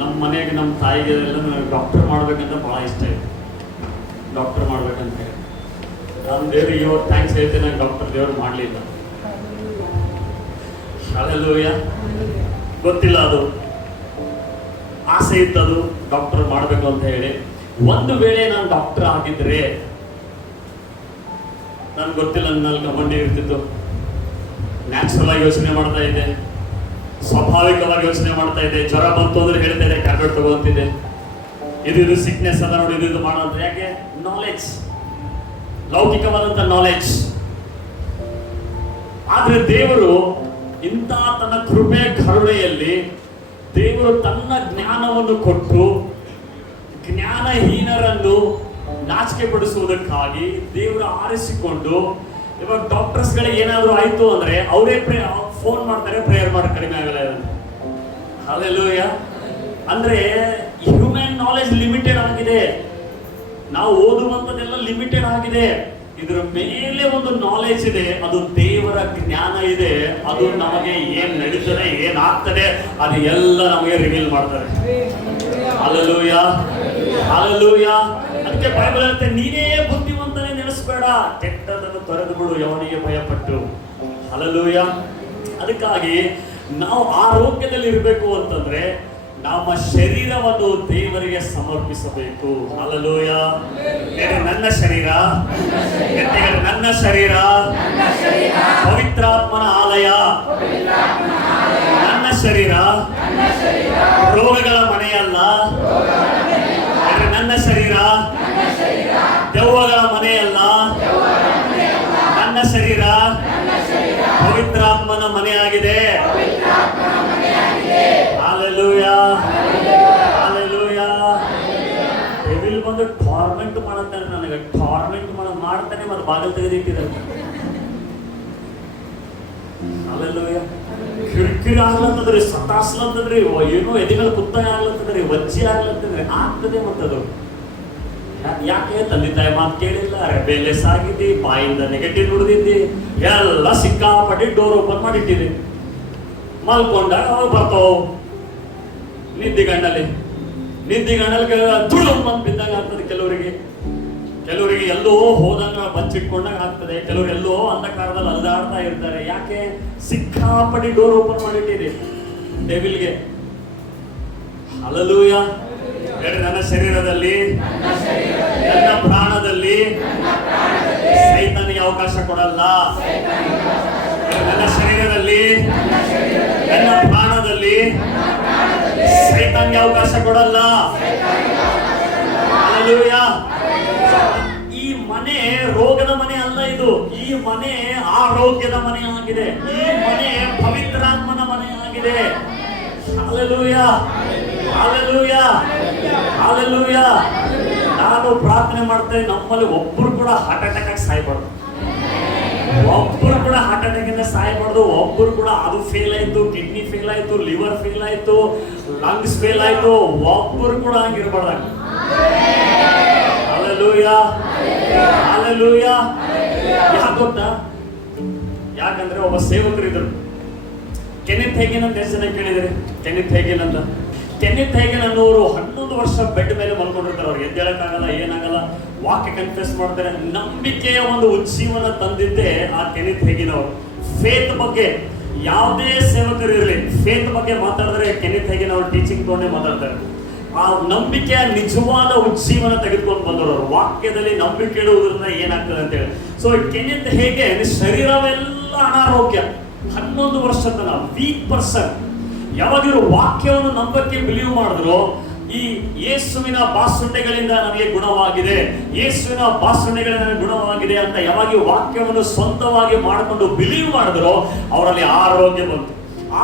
ನಮ್ಮ ಮನೆಗೆ ನಮ್ಮ ತಾಯಿಗೆ ಎಲ್ಲ ನನಗೆ ಡಾಕ್ಟರ್ ಮಾಡ್ಬೇಕಂತ ಬಹಳ ಇಷ್ಟ ಇದೆ. ಡಾಕ್ಟರ್ ಮಾಡ್ಬೇಕಂತ ಹೇಳಿ ನಾನು ದೇವರಿಗೆ ಇವತ್ತು ಥ್ಯಾಂಕ್ಸ್ ಹೇಳ್ತೇನೆ, ನಂಗೆ ಡಾಕ್ಟರ್ ದೇವರು ಮಾಡಲಿಲ್ಲ. ಹಲ್ಲೆಲೂಯ. ಗೊತ್ತಿಲ್ಲ, ಅದು ಆಸೆ ಇತ್ತದು ಡಾಕ್ಟರ್ ಮಾಡಬೇಕು ಅಂತ ಹೇಳಿ. ಒಂದು ವೇಳೆ ನಾನು ಡಾಕ್ಟರ್ ಆಗಿದ್ರೆ ನನ್ಗೆ ಗೊತ್ತಿಲ್ಲ, ನನ್ನ ಕಮಂಡಿ ಇರ್ತಿತ್ತು. ನ್ಯಾಚುರಲ್ ಆಗಿ ಯೋಚನೆ ಮಾಡ್ತಾ ಇದ್ದೆ, ಸ್ವಾಭಾವಿಕವಾಗಿ ಯೋಚನೆ ಮಾಡ್ತಾ ಇದ್ದೆ. ಜ್ವರ ಬಂತು ಅಂದ್ರೆ ಹೇಳ್ತಾ ಇದ್ದೆ, ಟ್ಯಾಬ್ಲೆಟ್ ತಗೋತಿದ್ದೆ. ಇದು ಸಿಕ್ನೆಸ್ ಅದ ನೋಡಿ, ಇದು ಮಾಡೋದು. ಯಾಕೆ? ನಾಲೆಡ್ಜ್, ಲೌಕಿಕವಾದಂತ ನಾಲೆಡ್ಜ್. ಆದ್ರೆ ದೇವರು ಇಂಥ ತನ್ನ ಕೃಪೆ ಕರುಣೆಯಲ್ಲಿ ದೇವರು ತನ್ನ ಜ್ಞಾನವನ್ನು ಕೊಟ್ಟು ಜ್ಞಾನಹೀನರನ್ನು ನಾಚಿಕೆ ಪಡಿಸುವುದಕ್ಕಾಗಿ ದೇವರು ಆರಿಸಿಕೊಂಡು, ಇವಾಗ ಡಾಕ್ಟರ್ಸ್ಗಳಿಗೆ ಏನಾದರೂ ಆಯ್ತು ಅಂದ್ರೆ ಅವರೇ ಫೋನ್ ಮಾಡ್ತಾರೆ, ಪ್ರೇಯರ್ ಮಾಡಿ ಕಡಿಮೆ ಆಗಲ್ಲ. ಹಲ್ಲೆಲೂಯ. ಅಂದ್ರೆ ಹ್ಯೂಮನ್ ನಾಲೆಜ್ ಲಿಮಿಟೆಡ್ ಆಗಿದೆ. ನಾವು ಓದುವಂಥದ್ದೆಲ್ಲ ಲಿಮಿಟೆಡ್ ಆಗಿದೆ. ಇದರ ಮೇಲೆ ಒಂದು ನಾಲೆಜ್ ಇದೆ, ಅದು ದೇವರ ಜ್ಞಾನ ಇದೆ. ಅದು ನಮಗೆ ಏನ್ ನಡೀತದೆ, ಏನಾಗ್ತದೆ, ಅದು ಎಲ್ಲ ನಮಗೆ ರಿವೀಲ್ ಮಾಡ್ತಾರೆ. Hallelujah, hallelujah. ಅದಕ್ಕೆ ಬೈಬಲ್ ಹೇಳುತ್ತೆ, ನೀನೇ ಬುದ್ಧಿವಂತನೇ ನೆನೆಸ್ಬೇಡ, ಕೆಟ್ಟದನ್ನು ತೊರೆದು ಬಿಡು ಯವನಿಗೆ ಭಯಪಟ್ಟು. ಹಲ್ಲೆಲೂಯ. ಅದಕ್ಕಾಗಿ ನಾವು ಆರೋಗ್ಯದಲ್ಲಿ ಇರಬೇಕು ಅಂತಂದ್ರೆ ನಮ್ಮ ಶರೀರವನ್ನು ದೇವರಿಗೆ ಸಮರ್ಪಿಸಬೇಕು. ಹಲ್ಲೆಲೂಯ. ನನ್ನ ಶರೀರ, ನನ್ನ ಶರೀರ ಪವಿತ್ರಾತ್ಮನ ಆಲಯ. ನನ್ನ ಶರೀರ ರೋಗಗಳ ಮನೆಯಲ್ಲ. ನನ್ನ ಶರೀರ ದೆವ್ವಗಳ ಮನೆಯಲ್ಲ. ನನ್ನ ಶರೀರ ಪವಿತ್ರಾತ್ಮನ ಮನೆಯಾಗಿದೆ. Hallelujah, hallelujah. ಡೆವಿಲ್ ಬಂದು ಟಾರ್ಮೆಂಟ್ ಮಾಡುತ್ತಾನೆ, ನನಗೆ ಟಾರ್ಮೆಂಟ್ ಮಾಡ್ತಾನೆ ಬಾಗಿಲು ತೆಗೆದಿಟ್ಟಿದ್ದಾರೆ. ಅಲ್ಲೆಲ್ಲೂಯ್ಯ. ಕಿರಿಕಿರಿ ಆಗ್ಲತ್ತದ್ರಿ, ಸತಾಸ್ಲತ್ತದ್ರಿ, ಏನೋ ಎದಿಗಳು ಕುತ್ತಾಯ ಆಗ್ಲತ್ತದ್ರಿ, ವಜ್ಜಿ ಆಗ್ಲತ್ತದ್ರಿ, ಆಗ್ತದೆ ಮತ್ತದು. ಯಾಕೆ? ತಂದೆ ತಾಯಿ ಮಾತು ಕೇಳಿಲ್ಲ, ರೆಬೆಲೆಸ್ ಆಗಿದ್ದಿ, ಬಾಯಿಂದ ನೆಗೆಟಿವ್ ನುಡಿದಿದ್ದಿ, ಎಲ್ಲ ಸಿಕ್ಕಾಪಟ್ಟಿ ಡೋರ್ ಓಪನ್ ಮಾಡಿಟ್ಟಿದೆ. ಮಲ್ಕೊಂಡಾಗ ಅವಾಗ ಬರ್ತಾವ ನಿದ್ದಿಗಣ್ಣಲ್ಲಿ ತುಳು ಬಂದು ಬಿದ್ದಾಗ ಆಗ್ತದೆ. ಕೆಲವರಿಗೆ ಎಲ್ಲೋ ಹೋದಂಗ ಬಚ್ಚಿಟ್ಕೊಂಡಾಗ ಆಗ್ತದೆ. ಕೆಲವರು ಎಲ್ಲೋ ಅಂಧಕಾರದಲ್ಲಿ ಅಲ್ದಾಡ್ತಾ ಇರ್ತಾರೆ. ಯಾಕೆ? ಸಿಕ್ಕಾಪಟ್ಟಿ ಡೋರ್ ಓಪನ್ ಮಾಡಿಟ್ಟಿದೆ ಡೆವಿಲ್ಗೆ. ಹಲ್ಲೆಲೂಯಾ. ನನ್ನ ಶರೀರದಲ್ಲಿ, ನನ್ನ ಪ್ರಾಣದಲ್ಲಿ ಸೈತಾನಿಗೆ ಅವಕಾಶ ಕೊಡಲ್ಲ. ನನ್ನ ಶರೀರದಲ್ಲಿ, ನನ್ನ ಪ್ರಾಣದಲ್ಲಿ ಸೈತಾನಿಗೆ ಅವಕಾಶ ಕೊಡಲ್ಲ. ಹಲ್ಲೆಲೂಯಾ. ಈ ಮನೆ ರೋಗದ ಮನೆ ಅಲ್ಲ, ಇದು. ಈ ಮನೆ ಆರೋಗ್ಯದ ಮನೆ ಆಗಿದೆ. ಈ ಮನೆ ಪವಿತ್ರಾತ್ಮನ ಮನೆ ಆಗಿದೆ. Hallelujah, hallelujah, hallelujah. ನಾನು ಪ್ರಾರ್ಥನೆ ಮಾಡ್ತೇನೆ, ನಮ್ಮಲ್ಲಿ ಒಬ್ಬರು ಕೂಡ ಹಾರ್ಟ್ ಅಟ್ಯಾಕ್ ಆಗಿ ಸಾಯ್ಬಾರ್ದು. ಒಬ್ಬರು ಕೂಡ ಹಾರ್ಟ್ ಅಟ್ಯಾಕ್ ಇಂದ ಸಾಯ್ಬಾರ್ದು. ಒಬ್ಬರು ಕೂಡ ಅದು ಫೇಲ್ ಆಯ್ತು, ಕಿಡ್ನಿ ಫೇಲ್ ಆಯ್ತು, ಲಿವರ್ ಫೇಲ್ ಆಯ್ತು, ಲಂಗ್ಸ್ ಫೇಲ್ ಆಯ್ತು, ಒಬ್ಬರು ಕೂಡ ಹಂಗಿರ್ಬಾರ್ದು. Hallelujah, hallelujah. ಯಾಕೆ ಗೊತ್ತಾ? ಯಾಕಂದ್ರೆ ಒಬ್ಬ ಸೇವಕರು ಇದ್ರು, ಕೆನೆತ್ ಹೇಗಿನ್ ಅಂತ ಎಷ್ಟು ಜನ ಕೇಳಿದ್ರಿ? ಕೆನೆತ್ ಹೇಗಿನ್ ಅಂತ. ಕೆನೆತ್ ಹೇಗಿನ್ ಅನ್ನೋರು 11 ವರ್ಷ ಬೆಡ್ ಮೇಲೆ ಮಲ್ಕೊಂಡಿರ್ತಾರೆ. ಅವ್ರಿಗೆ ಎದ್ದೇಳಕ್ಕಾಗಲ್ಲ, ಏನಾಗಲ್ಲ, ವಾಕ್ಯ ಕನ್ಫೆಸ್ ಮಾಡ್ತಾರೆ. ನಂಬಿಕೆಯ ಒಂದು ಉಜ್ಜೀವನ ತಂದಿದ್ದೆ ಆ ಕೆನೆತ್ ಹೇಗಿನ್ ಅವರು. ಫೇತ್ ಬಗ್ಗೆ ಯಾವುದೇ ಸೇವಕರು ಇರಲಿ, ಫೇತ್ ಬಗ್ಗೆ ಮಾತಾಡಿದ್ರೆ ಕೆನೆತ್ ಹೇಗಿನ್ ಅವ್ರ ಟೀಚಿಂಗ್ ತಗೊಂಡೇ ಮಾತಾಡ್ತಾರೆ. ಆ ನಂಬಿಕೆಯ ನಿಜವಾದ ಉಜ್ಜೀವನ ತೆಗೆದುಕೊಂಡು ಬಂದವರು. ವಾಕ್ಯದಲ್ಲಿ ನಂಬಿಕೆ ಇಡುವುದರಿಂದ ಏನಾಗ್ತದೆ ಅಂತ ಹೇಳಿ. ಸೊ ಕೆನೆತ್ ಹೇಗೆ ಶರೀರವೆಲ್ಲ ಅನಾರೋಗ್ಯ, 11 ವರ್ಷ ತನ ವೀಕ್ ಪರ್ಸನ್. ಯಾವಾಗ ಇವರು ವಾಕ್ಯವನ್ನು ನಂಬಕ್ಕೆ ಬಿಲೀವ್ ಮಾಡಿದ್ರು, ಈ ಯೇಸುವಿನ ಬಾಸುಂಡೆಗಳಿಂದ ನನಗೆ ಗುಣವಾಗಿದೆ, ಯೇಸುವಿನ ಬಾಸುಂಡೆಗಳಿಂದ ನನಗೆ ಗುಣವಾಗಿದೆ ಅಂತ ಯಾವಾಗ ಈ ವಾಕ್ಯವನ್ನು ಸ್ವಂತವಾಗಿ ಮಾಡಿಕೊಂಡು ಬಿಲೀವ್ ಮಾಡಿದ್ರು, ಅವರಲ್ಲಿ ಆರೋಗ್ಯ ಬಂತು.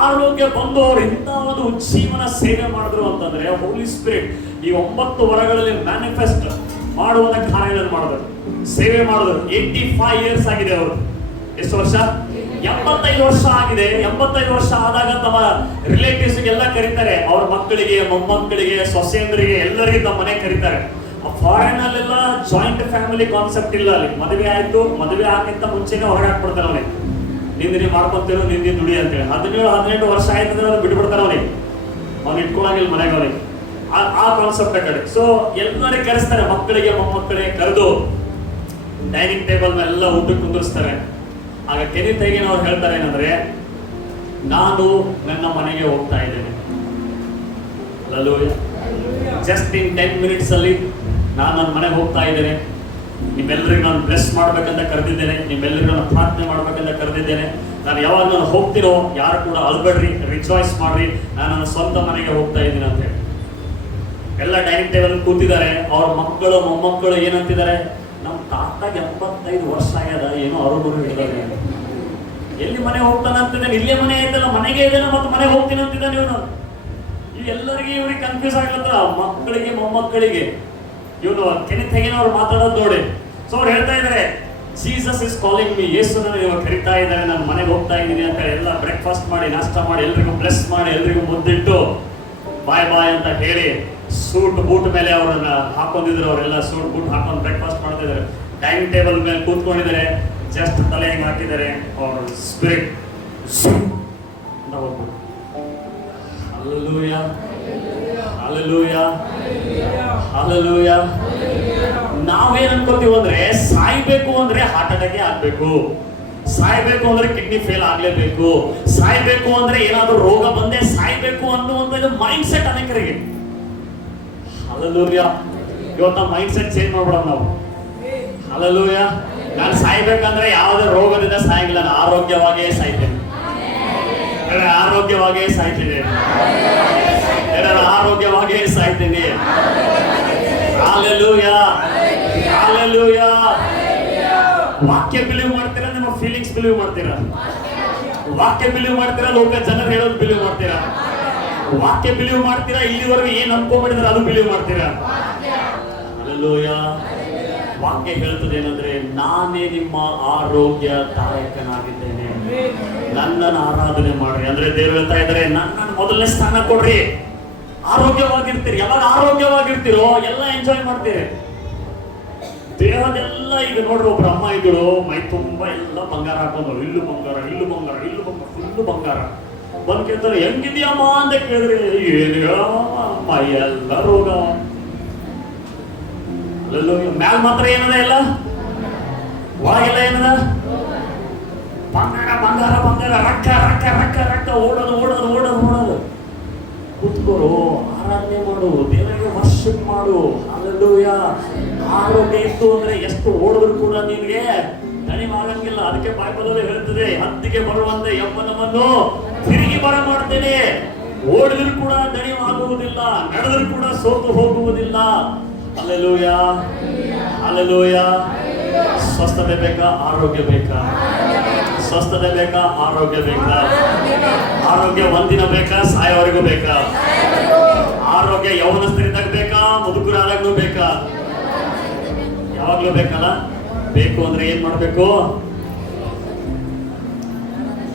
ಆರೋಗ್ಯ ಬಂದು ಅವರು ಇಂಥ ಒಂದು ಉಜ್ಜೀವನ ಸೇವೆ ಮಾಡಿದ್ರು ಅಂತಂದ್ರೆ, ಹೋಲಿ ಸ್ಪಿರಿಟ್ ಈ 9 ವರಗಳಲ್ಲಿ ಮ್ಯಾನಿಫೆಸ್ಟ್ ಮಾಡುವಂತ ಕಾರ್ಯಗಳನ್ನು ಮಾಡಿದ್ರು, ಸೇವೆ ಮಾಡಿದ್ರು. 85 ಇಯರ್ಸ್ ಆಗಿದೆ ಅವರು. ಎಷ್ಟು ವರ್ಷ? 85 ವರ್ಷ ಆಗಿದೆ. 85 ವರ್ಷ ಆದಾಗ ತಮ್ಮ ರಿಲೇಟಿವ್ಸ್ ಎಲ್ಲ ಕರೀತಾರೆ, ಅವ್ರ ಮಕ್ಕಳಿಗೆ, ಮೊಮ್ಮಕ್ಕಳಿಗೆ, ಸೊಸೆಯಂದರಿಗೆ ಎಲ್ಲರಿಗೆ ತಮ್ಮ ಮನೆ ಕರೀತಾರೆ. ಫಾರಿನ್ ಅಲ್ಲೆಲ್ಲ ಜಾಯಿಂಟ್ ಫ್ಯಾಮಿಲಿ ಕಾನ್ಸೆಪ್ಟ್ ಇಲ್ಲ. ಅಲ್ಲಿ ಮದುವೆ ಆಯ್ತು, ಮದುವೆ ಆಗಿಂತ ಮುಂಚೆನೆ ಹೊರಗೆ ಹಾಕ್ಬಿಡ್ತಾರೆ ಅವನಿಗೆ. ನಿಂದಿನಿ ಮಾಡ್ಕೊಂತೀರೋ, ನಿಂದಿನ ದುಡಿ ಅಂತೇಳಿ. 17-18 ವರ್ಷ ಆಯ್ತಂದ್ರೆ ಅವ್ರು ಬಿಟ್ಬಿಡ್ತಾರೆ ಅವನಿಗೆ. ಅವ್ನು ಇಟ್ಕೊಳಂಗಿಲ್ಲ ಮನೆಗೆ ಅವನಿಗೆ. ಆ ಕಾನ್ಸೆಪ್ಟ್ ಕಡೆ. ಸೊ ಎಲ್ಲರಿಗೆ ಕರೆಸ್ತಾರೆ, ಮಕ್ಕಳಿಗೆ, ಮೊಮ್ಮಕ್ಕಳಿಗೆ ಕರೆದು ಡೈನಿಂಗ್ ಟೇಬಲ್ ಮೇಲೆಲ್ಲ ಊಟಕ್ಕೆ ಕುಂದಿರ್ಸ್ತಾರೆ. ಆಗ ಕೆನೆತ್ ಹೇಗಿನ್ ಅವ್ರು ಹೇಳ್ತಾರೆ ಏನಂದ್ರೆ, ನಾನು ನನ್ನ ಮನೆಗೆ ಹೋಗ್ತಾ ಇದ್ದೇನೆ. ಜಸ್ಟ್ ಇನ್ 10 minutes ಅಲ್ಲಿ ನಾನು ನನ್ನ ಮನೆಗೆ ಹೋಗ್ತಾ ಇದ್ದೇನೆ. ನಿಮ್ಮೆಲ್ಲರಿಗೂ ನಾನು ಬ್ಲೆಸ್ ಮಾಡ್ಬೇಕಂತ ಕರೆದಿದ್ದೇನೆ, ನಿಮ್ಮೆಲ್ಲರಿಗೂ ನಾನು ಪ್ರಾರ್ಥನೆ ಮಾಡ್ಬೇಕಂತ ಕರೆದಿದ್ದೇನೆ. ನಾನು ಯಾವಾಗ ನಾನು ಹೋಗ್ತೀನೋ ಯಾರು ಕೂಡ ಅಳ್ಬೇಡ್ರಿ, ರಿಜಾಯ್ಸ್ ಮಾಡ್ರಿ, ನಾನು ನನ್ನ ಸ್ವಂತ ಮನೆಗೆ ಹೋಗ್ತಾ ಇದ್ದೀನಿ ಅಂತ ಹೇಳಿ. ಎಲ್ಲ ಡೈನಿಂಗ್ ಟೇಬಲ್ ಕೂತಿದ್ದಾರೆ. ಅವ್ರ ಮಕ್ಕಳು, ಮೊಮ್ಮಕ್ಕಳು ಏನಂತಿದ್ದಾರೆ, ನಮ್ಮ ತಾತಾಗ 85 ವರ್ಷ ಆಗ್ಯದ, ಏನೋ ಅವರು ಹಿಡಿದಾರೆ, ಎಲ್ಲಿ ಮನೆ ಹೋಗ್ತಾನೆ ಅಂತಿದ್ದಾನೆ, ಇಲ್ಲೇ ಮನೆ ಆಯ್ತಲ್ಲ, ಮನೆಗೆ ಇದ್ದೇನೆ ಮತ್ತೆ ಮನೆಗೆ ಹೋಗ್ತೀನಿ ಅಂತಿದ್ದಾನೆ ಇವನು. ಎಲ್ಲರಿಗೆ ಇವ್ರಿಗೆ ಕನ್ಫ್ಯೂಸ್ ಆಗ್ಲತ್ತ, ಮಕ್ಕಳಿಗೆ, ಮೊಮ್ಮಕ್ಕಳಿಗೆ. ಇವನು ಕೆನೆತ್ ಹೇಗಿನ್ ಅವ್ರು ಮಾತಾಡೋದು ನೋಡಿ. ಸೊ ಅವ್ರು ಹೇಳ್ತಾ ಇದ್ದಾರೆ, ಜೀಸಸ್ ಇಸ್ ಕಾಲಿಂಗ್ ಮೀ, ಯೇಸುನ ಇವಾಗ ಕರಿತಾ ಇದ್ದಾರೆ, ನಾನು ಮನೆಗೆ ಹೋಗ್ತಾ ಇದ್ದೀನಿ ಅಂತ. ಎಲ್ಲ ಬ್ರೇಕ್ಫಾಸ್ಟ್ ಮಾಡಿ, ನಾಷ್ಟ ಮಾಡಿ, ಎಲ್ರಿಗೂ ಬ್ಲೆಸ್ ಮಾಡಿ, ಎಲ್ರಿಗೂ ಮುದ್ದಿಟ್ಟು ಬಾಯ್ ಬಾಯ್ ಅಂತ ಹೇಳಿ ಸೂಟ್ ಬೂಟ್ ಮೇಲೆ ಅವರನ್ನ ಹಾಕೊಂಡಿದ್ರು. ಅವರೆಲ್ಲ ಸೂಟ್ ಬೂಟ್ ಹಾಕೊಂಡು ಬ್ರೇಕ್ಫಾಸ್ಟ್ ಮಾಡ್ತಾ ಇದ್ದಾರೆ. ಡೈನಿಂಗ್ ಟೇಬಲ್ ಮೇಲೆ ಕೂತ್ಕೊಂಡಿದ್ದಾರೆ. ಜಸ್ಟ್ ತಲೆ ಹೆಂಗೆ ಹಾಕಿದ್ದಾರೆ, ಅವ್ರ ಸ್ಪಿರಿಟ್ ಅಂತ ಹೋಗ್ಬಿಟ್ಟು. Hallelujah, hallelujah, hallelujah. ನಾವೇನ್ ಅನ್ಕೋತೀವಿ ಅಂದ್ರೆ, ಸಾಯ್ಬೇಕು ಅಂದ್ರೆ ಹಾರ್ಟ್ ಅಟ್ಯಾಕ್ ಆಗ್ಬೇಕು, ಸಾಯ್ಬೇಕು ಅಂದ್ರೆ ಕಿಡ್ನಿ ಫೇಲ್ ಆಗ್ಲೇಬೇಕು, ಸಾಯ್ಬೇಕು ಅಂದ್ರೆ ಏನಾದ್ರೂ ರೋಗ ಬಂದೆ ಸಾಯ್ಬೇಕು ಅನ್ನುವಂತ ಮೈಂಡ್ ಸೆಟ್ ಅನೇಕರಿಗೆ. ಹಲ್ಲೆಲೂಯಾ. ಇವತ್ತು ನಮ್ಮ ಮೈಂಡ್ ಸೆಟ್ ಚೇಂಜ್ ಮಾಡ್ಬಿಡೋಣ ನಾವು. ಹಲ್ಲೆಲೂಯಾ. ನಾನು ಸಾಯ್ಬೇಕಂದ್ರೆ ಯಾವುದೇ ರೋಗದಿಂದ ಸಾಯಂಗಿಲ್ಲ, ನಾನು ಆರೋಗ್ಯವಾಗೇ ಸಾಯ್ತೇನೆ, ಆರೋಗ್ಯವಾಗೇ ಸಾಯ್ತೇನೆ, ಆರೋಗ್ಯವಾಗೇ ಸಾಯ್ತೇನೆ. Hallelujah, hallelujah. ವಾಕ್ಯ ಬಿಲೀವ್ ಮಾಡ್ತೀರಾ, ನಿಮ್ಮ ಫೀಲಿಂಗ್ಸ್ ಬಿಲೀವ್ ಮಾಡ್ತೀರಾ? ವಾಕ್ಯ ಬಿಲೀವ್ ಮಾಡ್ತೀರಾ, ಲೋಕ ಜನರು ಹೇಳೋದು ಬಿಲೀವ್ ಮಾಡ್ತೀರಾ? ವಾಕ್ಯ ಬಿಲೀವ್ ಮಾಡ್ತೀರಾ, ಇಲ್ಲಿವರೆಗೂ ಏನ್ ಅನ್ಕೊಂಡ್ಬಿಟ್ಟಿದ್ರೆ ಅದು ಬಿಲೀವ್ ಮಾಡ್ತೀರಾ? ಹಲ್ಲೆಲೂಯಾ. ವಾಕ್ಯ ಹೇಳ್ತದೆ ಏನಂದ್ರೆ, ನಾನೇ ನಿಮ್ಮ ಆರೋಗ್ಯದಾಯಕನಾಗಿದ್ದೇನೆ, ನನ್ನನ್ನು ಆರಾಧನೆ ಮಾಡ್ರಿ. ಅಂದ್ರೆ ದೇವರು ಹೇಳ್ತಾ ಇದ್ದಾರೆ, ನನ್ನನ್ನು ಮೊದಲನೇ ಸ್ಥಾನ ಕೊಡ್ರಿ, ಆರೋಗ್ಯವಾಗಿರ್ತೀರಿ. ಯಾವಾಗ ಆರೋಗ್ಯವಾಗಿರ್ತೀರೋ ಎಲ್ಲ ಎಂಜಾಯ್ ಮಾಡ್ತೀರಿ. ದೇಹದೆಲ್ಲ ಈಗ ನೋಡ್ರಿ, ಒಬ್ರು ಅಮ್ಮ ಇದ್ರು, ಮೈ ತುಂಬಾ ಎಲ್ಲ ಬಂಗಾರ ಹಾಕೊಂಡ್ರು, ಇಲ್ಲು ಬಂಗಾರ, ಇಲ್ಲು ಬಂಗಾರ, ಇಲ್ಲು ಬಂಗಾರ, ಫುಲ್ಲು ಬಂಗಾರ. ಬಂದ್ ಕೇಳ್ತಾರೆ, ಹೆಂಗಿದ್ಯಮ್ಮ ಅಂತ ಕೇಳಿದ್ರೆ, ಏನು ಮೈ ಎಲ್ಲ ರೋಗ. ಅಲ್ಲೂ ಮ್ಯಾಲ್ ಮಾತ್ರ ಏನದ, ಎಲ್ಲ ಒಳಗೆಲ್ಲ ಏನದ, ಬಂಗಾರ ಬಂಗಾರ ಬಂಗಾರ, ರೊಕ್ಕ ರೊಕ್ಕ ರೊಕ್ಕ ರೊಕ್ಕ, ಓಡೋದು ಓಡೋದು ಓಡೋದು ಓಡೋದು. ಕೂತ್ಕೋರು, ಆರಾಧನೆ ಮಾಡು, ದೇವರಿಗೆ ವರ್ಷಕ್ ಮಾಡು. ಅಲ್ಲೂಯ ಆರೋಗ್ಯ ಇತ್ತು ಅಂದ್ರೆ ಎಷ್ಟು ಓಡಿದ್ರು ಕೂಡ ನಿನ್ಗೆ ದಣಿವಾಗಂಗಿಲ್ಲ. ಅದಕ್ಕೆ ಬೈಬಲಲ್ಲಿ ಹೇಳ್ತದೆ, ಹತ್ತಿಗೆ ಬರುವಂತೆ ಯೌವನವನ್ನು ತಿರುಗಿ ಬರ ಮಾಡ್ತೇನೆ. ಓಡಿದ್ರು ಕೂಡ ದಣಿವಾಗುವುದಿಲ್ಲ, ನಡೆದ್ರು ಕೂಡ ಸೋತು ಹೋಗುವುದಿಲ್ಲ. Alleluia alleluia. ಸ್ವಸ್ಥತೆ ಬೇಕಾ, ಆರೋಗ್ಯ ಬೇಕಾ? ಸ್ವಸ್ಥತೆ ಬೇಕಾ, ಆರೋಗ್ಯ ಬೇಕಾ? ಆರೋಗ್ಯ ಒಂದಿನ ಬೇಕಾ, ಸಾಯೋವರೆಗೂ ಬೇಕಾ? ಆರೋಗ್ಯ ಯೌವನಸ್ಥರಿದ್ದಾಗ ಬೇಕಾ, ಮುದುಕರಾದಾಗ್ಲೂ ಬೇಕಾ? ಯಾವಾಗ್ಲೂ ಬೇಕಲ್ಲ. ಬೇಕು ಅಂದ್ರೆ ಏನ್ ಮಾಡ್ಬೇಕು?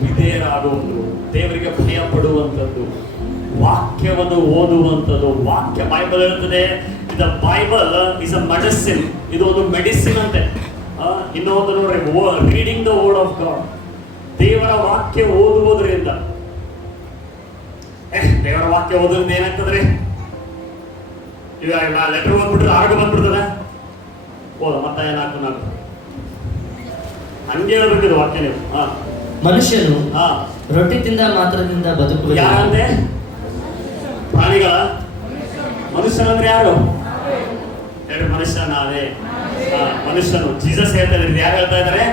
ವಿಧೇಯರಾಗುವುದು, ದೇವರಿಗೆ ಭಯ ಪಡುವಂಥದ್ದು, ವಾಕ್ಯವನ್ನು ಓದುವಂಥದ್ದು. ವಾಕ್ಯ ಬೈಬಲ್ ಹೇಳ್ತದೆ, the Bible is a medicine. ಇದು ಒಂದು ಮೆಡಿಸಿನ್ ಅಂತೆ. ಇನ್ನೊಂದು ನೋಡ್ರಿ, reading the word of god. ದೇವರ ವಾಕ್ಯ ಓದುವುದರಿಂದ, ದೇವರ ವಾಕ್ಯ ಓದೋದ್ರಿಂದ ಏನಾಗ್ತದ್ರಿ? ಇವಾಗ ಲೆಟರ್ ಓದ್ಬಿಟ್ರೆ ಆರೋಗ್ಯ ಬಂದ್ಬಿಡ್ತದ. ಓದ ಮತ್ತೆ ಏನಾಗ್ತದೆ? ನಾನು ಹಂಗೆ ಹೇಳ್ಬೇಕಿದು ವಾಕ್ಯ ನೀವು. ಮನುಷ್ಯನು ರೊಟ್ಟಿ ತಿಂದ ಮಾತ್ರದಿಂದ ಬದುಕುವ. ಯಾರಂತೆ? ಪ್ರಾಣಿಗಳ? ಮನುಷ್ಯನಂದ್ರೆ ಯಾರು? ಎರಡು ಮನುಷ್ಯ ನಾವೇ. ಮನುಷ್ಯನು. ಜೀಸಸ್ ಹೇಳ್ತಾ ಇದ್ದಾರೆ. ಯಾರು ಹೇಳ್ತಾ ಇದ್ದಾರೆ?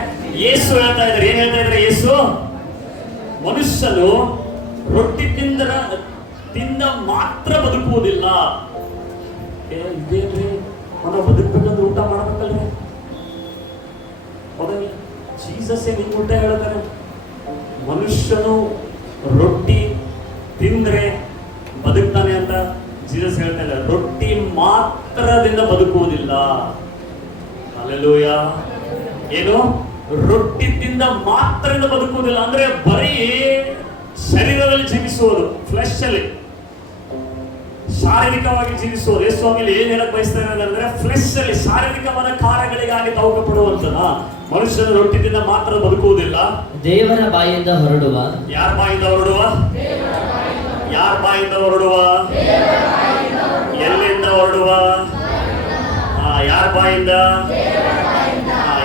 ಯೇಸು ಹೇಳ್ತಾ ಇದ್ದಾರೆ. ಏನ್ ಹೇಳ್ತಾ ಇದ್ದಾರೆ ಯೇಸು? ಮನುಷ್ಯನು ರೊಟ್ಟಿ ತಿಂದ ಮಾತ್ರ ಬದುಕುವುದಿಲ್ಲ. ಇದೇನ್ರಿ, ಅವನ ಬದುಕಬೇಕಂದ್ರೆ ಊಟ ಮಾಡಬೇಕಲ್ರಿ? ಹೌದಲ್ಲ? ಜೀಸಸ್ ಏನ್ ಊಟ ಹೇಳ್ತಾರೆ? ಮನುಷ್ಯನು ರೊಟ್ಟಿ ತಿಂದ್ರೆ ಬದುಕ್ತಾನೆ ಅಂತ ಜೀಸಸ್ ಹೇಳ್ತಾ ಇಲ್ಲ. ರೊಟ್ಟಿ ಮಾತ್ರದಿಂದ ಬದುಕುವುದಿಲ್ಲ. ಹಲ್ಲೆಲೂಯಾ. ಏನು? ರೊಟ್ಟಿ ತಿಂದ ಮಾತ್ರದಿಂದ ಬದುಕುವುದಿಲ್ಲ ಅಂದ್ರೆ ಬರೀ ಶರೀರದಲ್ಲಿ ಜೀವಿಸುವುದು, ಫ್ಲೆಶ್ ಅಲ್ಲಿ ಶಾರೀರಿಕವಾಗಿ ಜೀವಿಸುವುದು. ಯೇಸುವಾಮಿಲಿ ಏನ್ ಹೇಳಕ್ ಬಯಸ್ತಾ ಇರೋದಂದ್ರೆ, ಫ್ಲೆಶ್ ಅಲ್ಲಿ ಶಾರೀರಿಕವಾದ ಕಾರ್ಯಗಳಿಗಾಗಿ ತೌಕ ಪಡುವಂತನ ಮನುಷ್ಯನ ರೊಟ್ಟಿ ತಿಂದ ಮಾತ್ರ ಬದುಕುವುದಿಲ್ಲ. ದೇವರ ಬಾಯಿಂದ ಹೊರಡುವ. ಯಾರ ಬಾಯಿಂದ ಹೊರಡುವ? ಯಾರ ಬಾಯಿಂದ ಹೊರಡುವ? ಎಲ್ಲಿಂದ ಹೊರಡುವ? ಯಾರ ಬಾಯಿಂದ?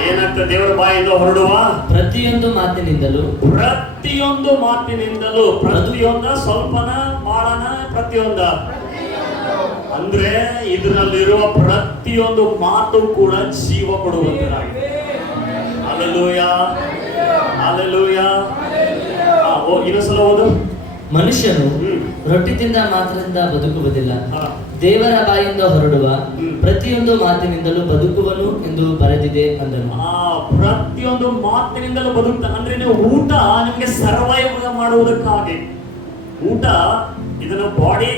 ಏನಾಗ್ತದೆ? ದೇವರ ಬಾಯಿಂದ ಹೊರಡುವ ಪ್ರತಿಯೊಂದು ಮಾತಿನಿಂದಲೂ. ಪ್ರತಿಯೊಂದು ಮಾತಿನಿಂದಲೂ. ಪ್ರತಿಯೊಂದ ಸ್ವಲ್ಪನ ಬಾಳನ ಪ್ರತಿಯೊಂದ ಅಂದ್ರೆ ಇದರಲ್ಲಿರುವ ಪ್ರತಿಯೊಂದು ಮಾತು ಕೂಡ ಜೀವ ಕೊಡುವಂತದಾಗಿದೆ. Hallelujah hallelujah. ಇನ್ನೊಂದ್ಸಲ ಓದು. ಮನುಷ್ಯನು ರೊಟ್ಟಿ ತಿಂದ ಮಾತ್ರದಿಂದ ಬದುಕುವುದಿಲ್ಲ, ದೇವರ ಬಾಯಿಂದ ಹೊರಡುವ ಪ್ರತಿಯೊಂದು ಮಾತಿನಿಂದಲೂ ಬದುಕುವನು ಎಂದು ಬರೆದಿದೆ ಅಂದನು. ಪ್ರತಿಯೊಂದು ಮಾತಿನಿಂದಲೂ ಬದುಕ್ತಾನೆ ಅಂದ್ರೆ ನೀವು ಊಟ ನಿಮಗೆ ಸರ್ವೈವ್ ಮಾಡುವುದಕ್ಕಾಗಿ, ಊಟ ಇದನ್ನು ಬಾಡಿ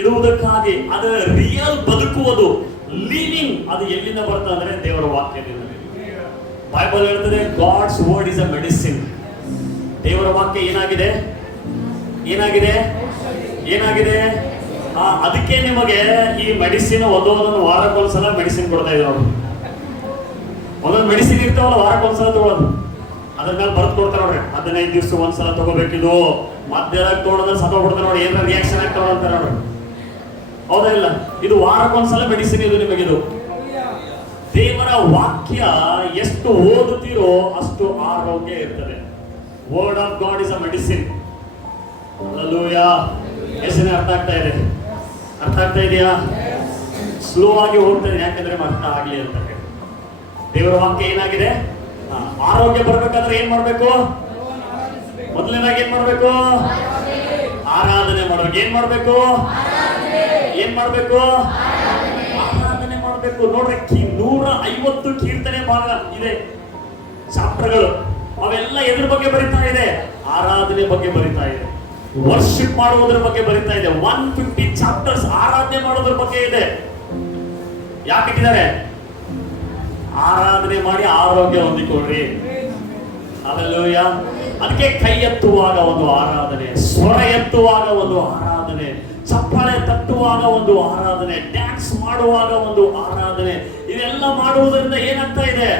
ಇಡುವುದಕ್ಕಾಗಿ. ಅದು ರಿಯಲ್ ಬದುಕುವುದು, ಲಿವಿಂಗ್, ಅದು ಎಲ್ಲಿಂದ ಬರ್ತದೆ ಅಂದ್ರೆ ದೇವರ ವಾಕ್ಯದಿಂದ. ಬೈಬಲ್ ಹೇಳ್ತದೆ, God's word is a medicine. ದೇವರ ವಾಕ್ಯ ಏನಾಗಿದೆ? ಏನಾಗಿದೆ? ಏನಾಗಿದೆ? ಅದಕ್ಕೆ ನಿಮಗೆ ಈ ಮೆಡಿಸಿನ್ ಒಂದೊಂದೊಂದು ವಾರಕ್ಕೊಂದ್ಸಲ ಮೆಡಿಸಿನ್ ಕೊಡ್ತಾ ಇದ್ರು ಅವರು. ಒಂದೊಂದು ಮೆಡಿಸಿನ್ ಇರ್ತಾವಲ್ಲ, ವಾರಕ್ಕೊಂದ್ಸಲ ತಗೊಳ್ಳೋದು. ಅದ್ರ ಮೇಲೆ ಬರ್ದು ಕೊಡ್ತಾರೆ ನೋಡ್ರಿ, 15 ದಿವಸ ಒಂದ್ಸಲ ತಗೋಬೇಕಿದು. ಮಧ್ಯದಾಗ ತಗೊಳ್ಳೋದ್ರೆ ಸತ್ತೋಗ್ಬಿಡ್ತಾರೆ ನೋಡಿ, ಏನಾರ ರಿಯಾಕ್ಷನ್ ಆಗ್ತಾವ ಅಂತಾರೆ ನೋಡ್ರಿ. ಹೌದಾ ಇಲ್ಲ? ಇದು ವಾರಕ್ಕೊಂದ್ಸಲ ಮೆಡಿಸಿನ್. ಇದು ನಿಮಗಿದು ದೇವರ ವಾಕ್ಯ ಎಷ್ಟು ಓದುತ್ತೀರೋ ಅಷ್ಟು ಆರೋಗ್ಯ ಇರ್ತದೆ. Word of god is a medicine. Hallelujah. ಎಷ್ಟನೇ ಅರ್ಥ ಆಗ್ತಾ ಇದೆ? ಅರ್ಥ ಆಗ್ತಾ ಇದೆಯಾ? ಸ್ಲೋ ಆಗಿ ಹೋಗ್ತಾ ಇದೆ, ಯಾಕಂದ್ರೆ ಅರ್ಥ ಆಗ್ಲಿ ಅಂತ ಹೇಳಿ. ದೇವರ ವಾಕ್ಯ ಏನಾಗಿದೆ? ಆರೋಗ್ಯ ಬರ್ಬೇಕಾದ್ರೆ ಏನ್ ಮಾಡ್ಬೇಕು? ಮೊದಲನೇದಾಗಿ ಏನ್ ಮಾಡ್ಬೇಕು? ಆರಾಧನೆ ಮಾಡ್ಬೇಕು. ಏನ್ ಮಾಡ್ಬೇಕು? ಏನ್ ಮಾಡ್ಬೇಕು? ಆರಾಧನೆ ಮಾಡ್ಬೇಕು. ನೋಡ್ರಿ, 150 ಕೀರ್ತನೆ ಭಾಗ ಇದೆ, ಚಾಪ್ಟರ್ಗಳು. ಅವೆಲ್ಲ ಎದ್ರ ಬಗ್ಗೆ ಬರಿತಾ ಇದೆ? ಆರಾಧನೆ ಬಗ್ಗೆ ಬರಿತಾ ಇದೆ. ವರ್ಷಿಪ್ ಮಾಡುವುದರ ಬಗ್ಗೆ ಬರಿತಾ ಇದೆ. 150 ಚಾಪ್ಟರ್ಸ್ ಆರಾಧನೆ ಮಾಡೋದ್ರ ಬಗ್ಗೆ ಇದೆ. ಯಾಕೆ ಇಟ್ಟಿದ್ದಾರೆ? ಆರಾಧನೆ ಮಾಡಿ ಆರೋಗ್ಯ ಹೊಂದಿಕೊಡ್ರಿ. ಹಲ್ಲೆಲೂಯಾ. ಅದಕ್ಕೆ ಕೈ ಎತ್ತುವಾಗ ಒಂದು ಆರಾಧನೆ, ಸ್ವರ ಎತ್ತುವಾಗ ಒಂದು ಆರಾಧನೆ, ಚಪ್ಪಾಳೆ ತಟ್ಟುವಾಗ ಒಂದು ಆರಾಧನೆ, ಡ್ಯಾನ್ಸ್ ಮಾಡುವಾಗ ಒಂದು ಆರಾಧನೆ. ಇದೆಲ್ಲ ಮಾಡುವುದರಿಂದ ಏನಾಗ್ತಾ ಇದೆ?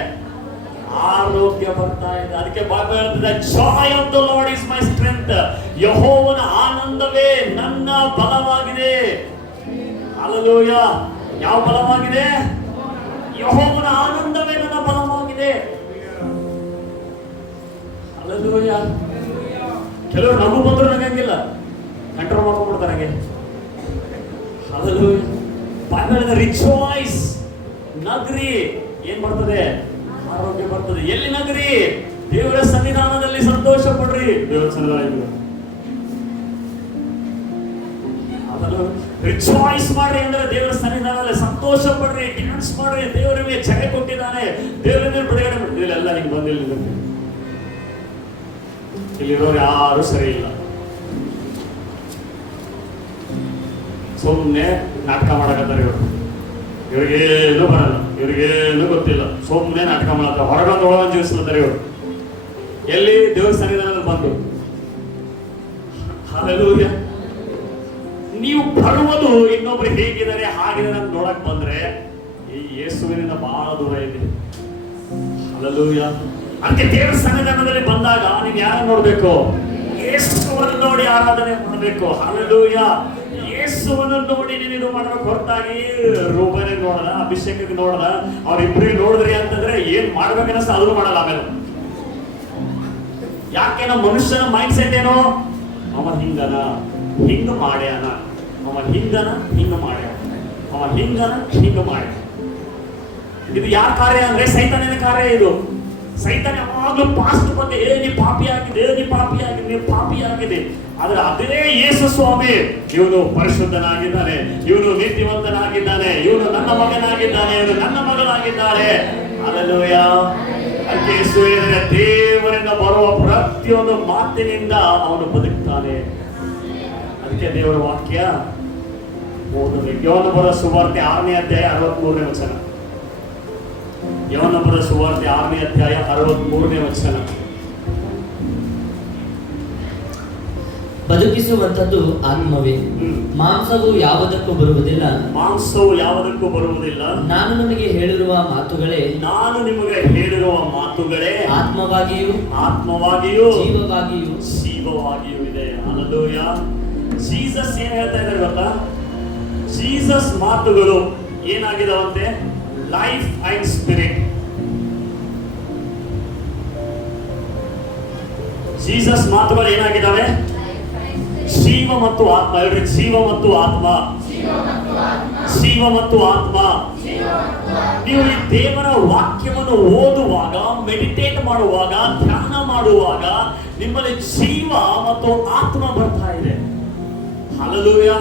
ಆರೋಗ್ಯ ಬರ್ತಾ ಇದೆ. ಅದಕ್ಕೆ ಬೈಬಲ್ ಹೇಳ್ತದೆ, joy of the lord is my strength. ಯೆಹೋವನ ಆನಂದವೇ ನನ್ನ ಬಲವಾಗಿದೆ. ಹಲ್ಲೆಲೂಯಾ. ಯಾವ ಬಲವಾಗಿದೆ? ಯೆಹೋವನ ಆನಂದವೇ ನನ್ನ ಬಲವಾಗಿದೆ. ಹಲ್ಲೆಲೂಯಾ. ಕೆಲವರು ನಗು ಬಂದ್ರು ನಗಂಗಿಲ್ಲ, ಕಂಟ್ರೋಲ್ ಮಾಡ್ಕೊಂಡ್ಬಿಡ್ತಾರೆ ಹಾಗೆ. ಹಲ್ಲೆಲೂಯಾ. ಬೈಬಲ್ ಹೇಳಿದೆ, ರಿಜಾಯ್ಸ್, ನಗ್ರಿ. ಏನ್ ಬರ್ತದೆ? ಆರೋಗ್ಯ ಬರ್ತದೆ. ಎಲ್ಲಿ ನಗ್ರಿ? ದೇವರ ಸನ್ನಿಧಾನದಲ್ಲಿ ಸಂತೋಷ ಪಡ್ರಿ. ದೇವರ ಸನ್ನಿಧಾನ ರಿಜಾಯ್ಸ್ ಮಾಡ್ರಿ ಅಂದ್ರೆ ದೇವರ ಸನ್ನಿಧಾನದಲ್ಲಿ ಸಂತೋಷ ಪಡ್ರಿ, ಡ್ಯಾನ್ಸ್ ಮಾಡ್ರಿ. ದೇವರಿಗೆ ಜಯ ಕೊಟ್ಟಿದ್ದಾನೆ, ದೇವರ ಬಿಡುಗಡೆ ಮಾಡ್ರಿ. ಇಲ್ಲೆಲ್ಲ ಹಿಂಗೆ ಬಂದಿಲ್ಲ. ಇಲ್ಲಿರೋರು ಯಾರು ಸರಿ ಇಲ್ಲ. ಸುಮ್ಮನೆ ನಾಟಕ ಮಾಡಕತ್ತಾರೆ ಇವರು. ಇವ್ರಿಗೇನು ಬರಲ್ಲ, ಇವ್ರಿಗೇನು ಗೊತ್ತಿಲ್ಲ, ಸುಮ್ಮನೆ ನಾಟಕ ಮಾಡತ್ತಾರೆ. ಹೊರಗೊಂದು ಒಳಗೊಂದು ಜೀವಿಸ್ಲತ್ತಾರೆ ಇವರು. ಎಲ್ಲಿ? ದೇವರ ಸನ್ನಿಧಾನದಲ್ಲಿ ಬಂದು. ಹಲ್ಲೆಲೂಯಾ. ನೀವು ಬರುವುದು ಇನ್ನೊಬ್ರು ಹೇಗಿದ್ದಾರೆ ಹಾಗಿದೆ ಅಂತ ನೋಡಕ್ ಬಂದ್ರೆ ಈ ಯೇಸುವಿನಿಂದ ಬಹಳ ದೂರ ಇದೆ. ಹಲ್ಲೆಲೂಯಾ. ಅದಕ್ಕೆ ದೇವರ ಸನ್ನಿಧಾನದಲ್ಲಿ ಬಂದಾಗ ನೀವು ಯಾರನ್ನು ನೋಡ್ಬೇಕು? ಯೇಸುವನ್ನು ನೋಡಿ ಆರಾಧನೆ ಮಾಡಬೇಕು. ಹಲ್ಲೆಲೂಯಾ. ಯೇಸುವನ್ನು ನೋಡಿ ನೀನು ಇದು ಮಾಡಬೇಕು. ಹೊರತಾಗಿ ರೂಪನಿಗೆ ನೋಡದ, ಅಭಿಷೇಕಕ್ಕೆ ನೋಡದ, ಅವ್ರಿಬ್ರಿಗೆ ನೋಡಿದ್ರಿ ಅಂತಂದ್ರೆ ಏನ್ ಮಾಡ್ಬೇಕನ್ನಿಸ್ತ ಅದನ್ನು ಮಾಡಲ್ಲ. ಆಮೇಲೆ ಯಾಕೆ? ನಮ್ಮ ಮನುಷ್ಯನ ಮೈಂಡ್ ಸೆಟ್ ಏನು? ಅವ ಹಿಂಗನ, ಹಿಂಗ ಮಾಡ್ಯಾನ, ಅವ ಹಿಂಗನ, ಹಿಂಗ ಮಾಡ್ಯಾನ, ಅವ ಹಿಂಗನ, ಹಿಂಗ ಮಾಡ್ಯಾನ. ಇದು ಯಾರ ಕಾರ್ಯ ಅಂದ್ರೆ ಸೈತಾನನ ಕಾರ್ಯ. ಇದು ಸೈತಾನ ಯಾವಾಗಲೂ ಪಾಸ್ಟ್ ಬಂದು ನೀ ಪಾಪಿ ಆಗಿದೆ, ನೀ ಪಾಪಿ ಆಗಿದೆ, ನೀ ಪಾಪಿ ಆಗಿದೆ. ಆದ್ರೆ ಅದೇ ಯೇಸು ಸ್ವಾಮಿ ಇವನು ಪರಿಶುದ್ಧನಾಗಿದ್ದಾನೆ, ಇವನು ನೀತಿವಂತನಾಗಿದ್ದಾನೆ, ಇವನು ನನ್ನ ಮಗನಾಗಿದ್ದಾನೆ, ಇವನು ನನ್ನ ಮಗಳಾಗಿದ್ದಾಳೆ. ಹಲ್ಲೆಲೂಯಾ. ಅದಕ್ಕೆ ಯೇಸು ಹೇಳಿದರೆ, ದೇವರಿಂದ ಬರುವ ಪ್ರತಿಯೊಂದು ಮಾತಿನಿಂದ ಅವನು ಬದುಕ್ತಾನೆ. ಅದಕ್ಕೆ ದೇವರ ವಾಕ್ಯ ಓದಬೇಕು. ಯೋಹಾನ ಬರೆದ ಸುವಾರ್ತೆ 6ನೇ ಅಧ್ಯಾಯ 63ನೇ ವಚನ. ಯೋಹಾನ ಬರೆದ ಸುವಾರ್ತೆ 6ನೇ ಅಧ್ಯಾಯ 63ನೇ ವಚನ. ಬದುಕಿಸುವಂಥದ್ದು ಆತ್ಮವೇ, ಮಾಂಸವು ಯಾವುದಕ್ಕೂ ಬರುವುದಿಲ್ಲ. ಮಾಂಸವು ಯಾವುದಕ್ಕೂ ಬರುವುದಿಲ್ಲ. ನಾನು ನಿಮಗೆ ಹೇಳಿರುವ ಮಾತುಗಳೇ, ನಾನು ನಿಮಗೆ ಹೇಳಿರುವ ಮಾತುಗಳೇ ಆತ್ಮವಾಗಿಯೂ ಆತ್ಮವಾಗಿಯೂ ಜೀವವಾಗಿಯೂ ಜೀವವಾಗಿಯೂ ಇದೆ. ಹಲ್ಲೆಲೂಯಾ. ಜೀಸಸ್ ಏನ್ ಹೇಳ್ತಾ ಇದ್ದಾರೆ ಗೊತ್ತಾ? ಜೀಸಸ್ ಮಾತುಗಳು ಏನಾಗಿದಾವಂತೆ? Life and spirit. ಜೀಸಸ್ ಮಾತುಗಳು ಏನಾಗಿದ್ದಾವೆ? ಜೀವ ಮತ್ತು ಆತ್ಮ. ಹೇಳ್ರಿ, ಜೀವ ಮತ್ತು ಆತ್ಮ. ಜೀವ ಮತ್ತು ಆತ್ಮ. ನೀವು ಈ ದೇವರ ವಾಕ್ಯವನ್ನು ಓದುವಾಗ, ಮೆಡಿಟೇಟ್ ಮಾಡುವಾಗ, ಧ್ಯಾನ ಮಾಡುವಾಗ ನಿಮ್ಮಲ್ಲಿ ಜೀವ ಮತ್ತು ಆತ್ಮ ಬರ್ತಾ ಇದೆ. ಹಲ್ಲೆಲೂಯಾ.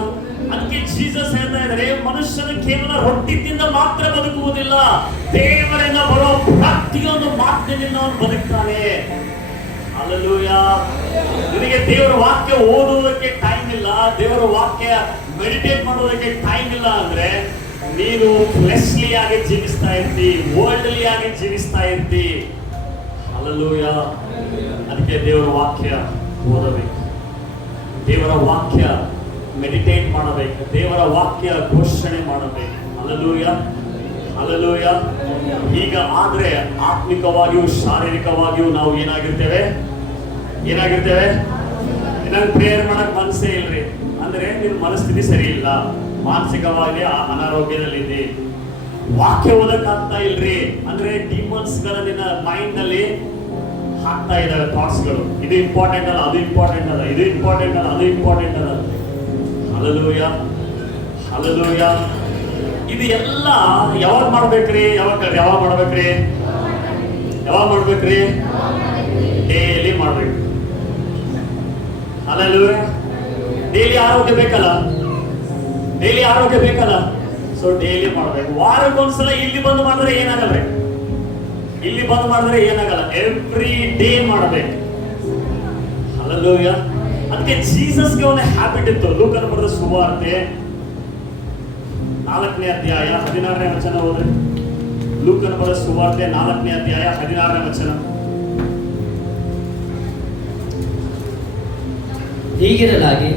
ಅದಕ್ಕೆ ಜೀಸಸ್ ಹೇಳ್ತಾ ಇದ್ದಾರೆ, ಮನುಷ್ಯನು ಕೇವಲ ರೊಟ್ಟಿಯಿಂದ ಮಾತ್ರ ಬದುಕುವುದಿಲ್ಲ, ದೇವರಿಂದ ಬರೋ ಪ್ರತಿಯೊಂದು ಮಾತಿನಿಂದ ಅವನು ಬದುಕ್ತಾನೆ. ಹಲ್ಲೆಲೂಯಾ. ನಿನಗೆ ದೇವರ ವಾಕ್ಯ ಓದುವುದಕ್ಕೆ ಟೈಮ್ ಇಲ್ಲ, ದೇವರ ವಾಕ್ಯ ಮೆಡಿಟೇಟ್ ಮಾಡುವುದಕ್ಕೆ ಟೈಮ್ ಇಲ್ಲ ಅಂದ್ರೆ ನೀನು ಫ್ಲೆಶ್ಲಿ ಆಗಿ ಜೀವಿಸ್ತಾ ಇರ್ತಿ, ವರ್ಲ್ಡ್ಲಿ ಆಗಿ ಜೀವಿಸ್ತಾ ಇರ್ತಿ. ಹಲ್ಲೆಲೂಯಾ. ಅದಕ್ಕೆ ದೇವರ ವಾಕ್ಯ ಓದಬೇಕು, ದೇವರ ವಾಕ್ಯ ಮೆಡಿಟೇಟ್ ಮಾಡಬೇಕು, ದೇವರ ವಾಕ್ಯ ಘೋಷಣೆ ಮಾಡಬೇಕು. ಹಲ್ಲೆಲೂಯಾ. ಹಲ್ಲೆಲೂಯಾ. ಈಗ ಆದ್ರೆ ಆತ್ಮಿಕವಾಗಿಯೂ ಶಾರೀರಿಕವಾಗಿಯೂ ನಾವು ಏನಾಗಿರ್ತೇವೆ? ನಂಗೆ ಪ್ರೇಯರ್ ಮಾಡಕ್ ಮನಸ್ಸೇ ಇಲ್ರಿ ಅಂದ್ರೆ ನಿನ್ನ ಮನಸ್ಥಿತಿ ಸರಿ ಇಲ್ಲ, ಮಾನಸಿಕವಾಗಿ ಅನಾರೋಗ್ಯದಲ್ಲಿದೆ. ವಾಕ್ಯ ಓದಕ್ ಆಗ್ತಾ ಇಲ್ರಿ ಅಂದ್ರೆ ಡಿಮನ್ಸ್ ಗಳ ನಿನ್ನ ಮೈಂಡ್ ನಲ್ಲಿ ಹಾಕ್ತಾ ಇದಾವೆ ಥಾಟ್ಸ್ ಗಳು. ಇದು ಇಂಪಾರ್ಟೆಂಟ್ ಅಲ್ಲ, ಅದು ಇಂಪಾರ್ಟೆಂಟ್ ಅಲ್ಲ, ಇದು ಇಂಪಾರ್ಟೆಂಟ್ ಅಲ್ಲ, ಅದು ಇಂಪಾರ್ಟೆಂಟ್ ಅಲ್ಲ. ಹಲ್ಲೆಲೂಯಾ. ಹಲ್ಲೆಲೂಯಾ. ಇದು ಎಲ್ಲ ಯಾವಾಗ ಮಾಡ್ಬೇಕ್ರಿ? ಯಾವಾಗ ಮಾಡ್ಬೇಕ್ರಿ? ಡೈಲಿ ಮಾಡ್ಬೇಕು. ಹಲ್ಲೆಲೂಯಾ. ಡೈಲಿ ಆರೋಗ್ಯ ಬೇಕಲ್ಲ, ಸೊ ಡೈಲಿ ಮಾಡ್ಬೇಕು. ವಾರಕ್ಕೊಂದ್ಸಲ ಇಲ್ಲಿ ಬಂದು ಮಾಡಿದ್ರೆ ಏನಾಗಲ್ಲ, ಎವ್ರಿ ಡೇ ಮಾಡಬೇಕು. ಹಲ್ಲೆಲೂಯಾ. ಅದಕ್ಕೆ ಜೀಸಸ್ಗೆ ಒಂದು ಹ್ಯಾಬಿಟ್ ಇತ್ತು. ಲೂಕನ ಬರೆದ ಸುವಾರ್ತೆ 4ನೇ ಅಧ್ಯಾಯ 16ನೇ ವಚನ ಹೋದ್ರೆ, ಲೂಕನ ಬರೆದ ಸುವಾರ್ತೆ 4ನೇ ಅಧ್ಯಾಯ 16ನೇ ವಚನ. ಹೀಗಿರಲಾಗಿ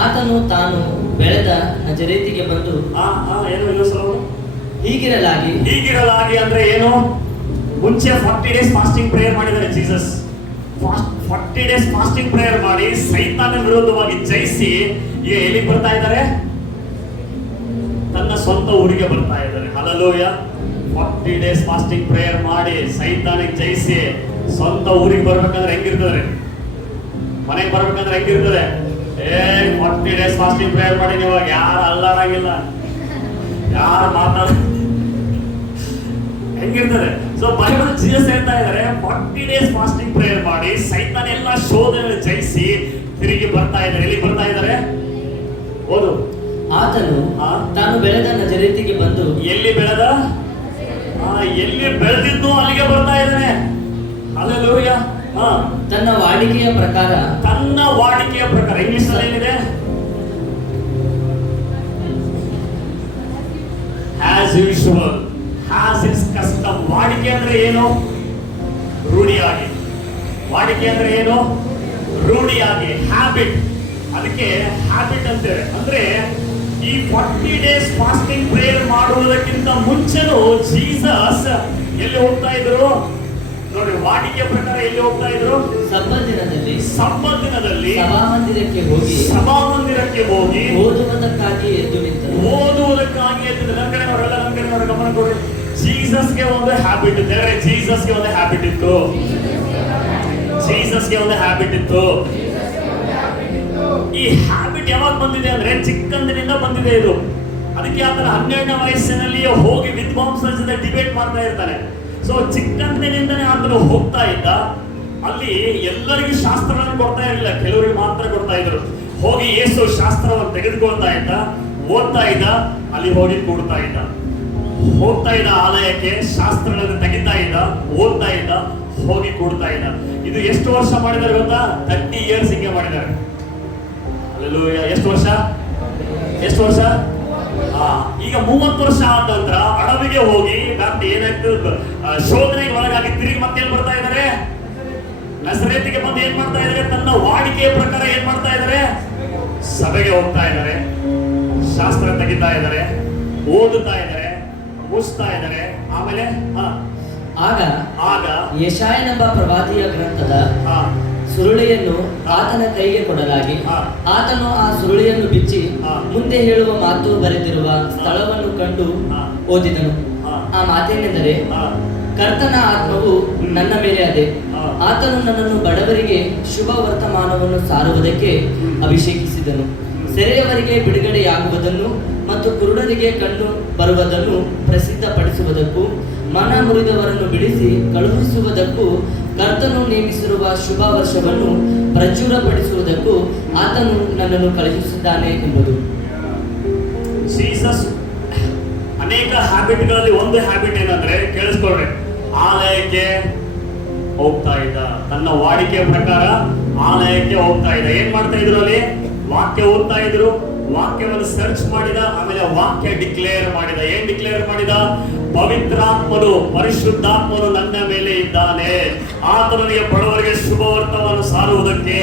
ಆತನು ತಾನು ಬೆಳೆದ ನಜರೇತಿಗೆ ಬಂದು ಏನು ಇಲ್ಲ ಸರ್ ಹೀಗಿರಲಾಗಿ ಅಂದ್ರೆ ಏನು? ಮುಂಚೆ 40 ಡೇಸ್ ಫಾಸ್ಟಿಂಗ್ ಪ್ರೇಯರ್ ಮಾಡಿದ್ದಾರೆ ಜೀಸಸ್. 40 ಡೇಸ್ ಫಾಸ್ಟಿಂಗ್ ಪ್ರೇಯರ್ ಮಾಡಿ ಸೈತಾನ ವಿರುದ್ಧವಾಗಿ ಜಯಿಸಿ ಈಗ ಎಲ್ಲಿಗೆ ಬರ್ತಾ ಇದ್ದಾರೆ? ತನ್ನ ಸ್ವಂತ ಊರಿಗೆ ಬರ್ತಾ ಇದ್ದಾರೆ. ಹಲ್ಲೆಲೂಯಾ. 40 ಡೇಸ್ ಫಾಸ್ಟಿಂಗ್ ಪ್ರೇಯರ್ ಮಾಡಿ ಸೈತಾನಿಗೆ ಜಯಿಸಿ ಸ್ವಂತ ಊರಿಗೆ ಬರ್ಬೇಕಂದ್ರೆ ಹೆಂಗಿರ್ತದೆ? ಮನೆಗೆ ಬರ್ಬೇಕಂದ್ರೆ ಹೆಂಗಿರ್ತದೆ? 40 ಡೇಸ್ ಫಾಸ್ಟಿಂಗ್ ಪ್ರೇಯರ್ ಮಾಡಿ ನೀವು ಯಾರು ಅಲ್ಲಾಡಂಗಿಲ್ಲ, ಯಾರು ಮಾತಾಡ ಹೆಂಗಿರ್ತದೆ? ಸೊ ಬೈಬಲ್ ಜೀಸಸ್ ಹೇಳ್ತಾ ಇದ್ದಾರೆ 40 ಡೇಸ್ ಫಾಸ್ಟಿಂಗ್ ಪ್ರೇಯರ್ ಮಾಡಿ ಸೈತಾನ ಎಲ್ಲ ಶೋಧನೆ ಜಯಿಸಿ ತಿರುಗಿ ಬರ್ತಾ ಇದ್ದಾರೆ. ಎಲ್ಲಿ ಬರ್ತಾ ಇದ್ದಾರೆ? ಓದು. ಆತನು ತಾನು ಬೆಳೆದ ನಜರೇತಿಗೆ ಬಂದು ಎಲ್ಲಿ ಬೆಳೆದ? ಎಲ್ಲಿ ಬೆಳೆದಿದ್ದು ಅಲ್ಲಿಗೆ ಬರ್ತಾ ಇದ್ದಾನೆ. ಹಲ್ಲೆಲೂಯಾ. ತನ್ನ ವಾಡಿಕೆಯ ಪ್ರಕಾರ ಇಂಗ್ಲಿಷ್ ನಲ್ಲಿ ಏನಿದೆ? As usual, as is custom. ವಾಡಿಕೆ ಅಂದ್ರೆ ಏನು? ರೂಢಿಯಾಗಿ. ವಾಡಿಕೆ ಅಂದ್ರೆ ಏನು? ರೂಢಿಯಾಗಿ, ಹ್ಯಾಬಿಟ್. ಅದಕ್ಕೆ ಹ್ಯಾಬಿಟ್ ಅಂತೇವೆ. ಅಂದ್ರೆ ಈ 40 ಡೇಸ್ ಫಾಸ್ಟಿಂಗ್ ಪ್ರೇಯರ್ ಮಾಡುವುದಕ್ಕಿಂತ ಮುಂಚೆನೂ ಜೀಸಸ್ ಎಲ್ಲಿ ಹೋಗ್ತಾ ಇದ್ರು ನೋಡಿ? ವಾಡಿಕೆ ಪ್ರಕಾರ ಎಲ್ಲಿ ಹೋಗ್ತಾ ಇದ್ರು? ಸಬ್ಬತ್ ದಿನದಲ್ಲಿ ಸಭಾಮಂದಿರಕ್ಕೆ ಹೋಗಿ ಓದುವುದಕ್ಕಾಗಿ ಎದ್ದು ನಿಂತರು. ನಮ್ಮ ಕಡೆಯವರೆಲ್ಲ ಗಮನ ಕೊಡಿ. ಜೀಸಸ್ಗೆ ಒಂದು ಹ್ಯಾಬಿಟ್ ಇದೆ. ಜೀಸಸ್ಗೆ ಒಂದು ಹ್ಯಾಬಿಟ್ ಇತ್ತು. ಈ ಹ್ಯಾಬಿಟ್ ಯಾವಾಗ ಬಂದಿದೆ ಅಂದ್ರೆ ಚಿಕ್ಕಂದಿನಿಂದ ಬಂದಿದೆ ಇದು. ಅದಕ್ಕೆ ಆತನ 12ನೇ ವಯಸ್ಸಿನಲ್ಲಿ ಹೋಗಿ ವಿದ್ವಾಂಸರ ಜೊತೆ ಡಿಬೇಟ್ ಮಾಡ್ತಾ ಇರ್ತಾನೆ. ಸೊ ಚಿಕ್ಕಂದಿನಿಂದನೇ ಆತನು ಹೋಗ್ತಾ ಇದ್ದ. ಅಲ್ಲಿ ಎಲ್ಲರಿಗೂ ಶಾಸ್ತ್ರಗಳನ್ನು ಕೊಡ್ತಾ ಇರಲಿಲ್ಲ, ಕೆಲವರಿಗೆ ಮಾತ್ರ ಕೊಡ್ತಾ ಇದ್ರು. ಹೋಗಿ ಯೇಸು ಶಾಸ್ತ್ರವನ್ನು ತೆಗೆದುಕೊಳ್ತಾ ಇದ್ದ, ಓದ್ತಾ ಇದ್ದ, ಅಲ್ಲಿ ಹೋಗಿ ಕೂಡ್ತಾ ಇದ್ದ. ಹೋಗ್ತಾ ಇದ್ದ ಆಲಯಕ್ಕೆ, ಶಾಸ್ತ್ರಗಳನ್ನು ತೆಗಿತಾ ಇದ್ದ, ಓದ್ತಾ ಇದ್ದ, ಹೋಗಿ ಕೂಡ್ತಾ ಇದ್ದ. ಇದು ಎಷ್ಟು ವರ್ಷ ಮಾಡಿದ್ದಾರೆ ಗೊತ್ತಾ? 30 ಇಯರ್ಸ್ ಹಿಂಗೆ ಮಾಡಿದ್ದಾರೆ. ಅಲ್ಲೆಲ್ಲೂಯಾ. ಎಷ್ಟು ವರ್ಷ? ಈಗ 30 ವರ್ಷ ಆದ ನಂತರ ಅಡವಿಗೆ ಹೋಗಿ ಮತ್ತೆ ಏನಾಗ್ತದೆ? ಶೋಧನೆಗೆ ಒಳಗಾಗಿ ತಿರುಗಿ ಮತ್ತೆ ಏನ್ ಬರ್ತಾ ಇದ್ದಾರೆ? ನಜರೇತಿಗೆ ಬಂದು ಏನ್ ಮಾಡ್ತಾ ಇದ್ದಾರೆ? ತನ್ನ ವಾಡಿಕೆಯ ಪ್ರಕಾರ ಏನ್ ಮಾಡ್ತಾ ಇದ್ದಾರೆ? ಸಭೆಗೆ ಹೋಗ್ತಾ ಇದ್ದಾರೆ, ಶಾಸ್ತ್ರ ತೆಗಿತಾ ಇದ್ದಾರೆ, ಓದುತ್ತಾ ಇದ್ದಾರೆ, ಮುಗಿಸ್ತಾ ಇದ್ದಾರೆ. ಆಮೇಲೆ ಆಗ ಯೆಶಾಯನೆಂಬ ಪ್ರವಾದಿಯ ಗ್ರಂಥದ ಸುರುಳಿಯನ್ನು ಆತನ ಕೈಗೆ ಕೊಡಲಾಗಿ ಆತನು ಆ ಸುರುಳಿಯನ್ನು ಬಿಚ್ಚಿ ಮುಂದೆ ಹೇಳುವ ಮಾತು ಬರೆದಿರುವ ಸ್ಥಳವನ್ನು ಕಂಡು ಓದಿದನು. ಆ ಮಾತೇನೆಂದರೆ, ಕರ್ತನ ಆತ್ಮವು ನನ್ನ ಮೇಲೆ ಅದೆ. ಆತನು ನನ್ನನ್ನು ಬಡವರಿಗೆ ಶುಭ ವರ್ತಮಾನವನ್ನು ಸಾರುವುದಕ್ಕೆ ಅಭಿಷೇಕಿಸಿದನು. ಸೆರೆಯವರಿಗೆ ಬಿಡುಗಡೆಯಾಗುವುದನ್ನು ಮತ್ತು ಕುರುಡರಿಗೆ ಕಣ್ಣು ಬರುವುದನ್ನು ಪ್ರಸಿದ್ಧಪಡಿಸುವುದಕ್ಕೂ, ಮನ ಮುರಿದವರನ್ನು ಬಿಡಿಸಿ ಕಳುಹಿಸುವುದಕ್ಕೂ, ಕರ್ತನು ನೇಮಿಸಿರುವ ಶುಭ ವರ್ಷವನ್ನು ಪ್ರಚುರಪಡಿಸುವುದಕ್ಕೂ ಆತನು ನನ್ನನ್ನು ಕಳುಹಿಸಿದ್ದಾನೆ ಎಂಬುದು. ಜೀಸಸ್ ಅನೇಕ ಹ್ಯಾಬಿಟ್ಗಳಲ್ಲಿ ಒಂದು ಹ್ಯಾಬಿಟ್ ಏನಂದ್ರೆ, ಕೇಳಿಸ್ಕೊಳ್ರಿ, ಆಲಯಕ್ಕೆ ಹೋಗ್ತಾ ಇದ್ದ. ತನ್ನ ವಾಡಿಕೆಯ ಪ್ರಕಾರ ಆಲಯಕ್ಕೆ ಹೋಗ್ತಾ ಇದ್ದ. ಏನ್ ಮಾಡ್ತಾ ಇದ್ರು? ಅಲ್ಲಿ ವಾಕ್ಯ ಓದ್ತಾ ಇದ್ರು, ವಾಕ್ಯವನ್ನು ಸರ್ಚ್ ಮಾಡಿದ, ಆಮೇಲೆ ವಾಕ್ಯ ಡಿಕ್ಲೇರ್ ಮಾಡಿದ. ಏನ್ ಡಿಕ್ಲೇರ್ ಮಾಡಿದ? ಪವಿತ್ರಾತ್ಮನು, ಪರಿಶುದ್ಧಾತ್ಮನು ನನ್ನ ಮೇಲೆ ಇದ್ದಾನೆ. ಆತನಿಗೆ ಬಡವರಿಗೆ ಶುಭವರ್ತವನ್ನು ಸಾರುವುದಕ್ಕೆ,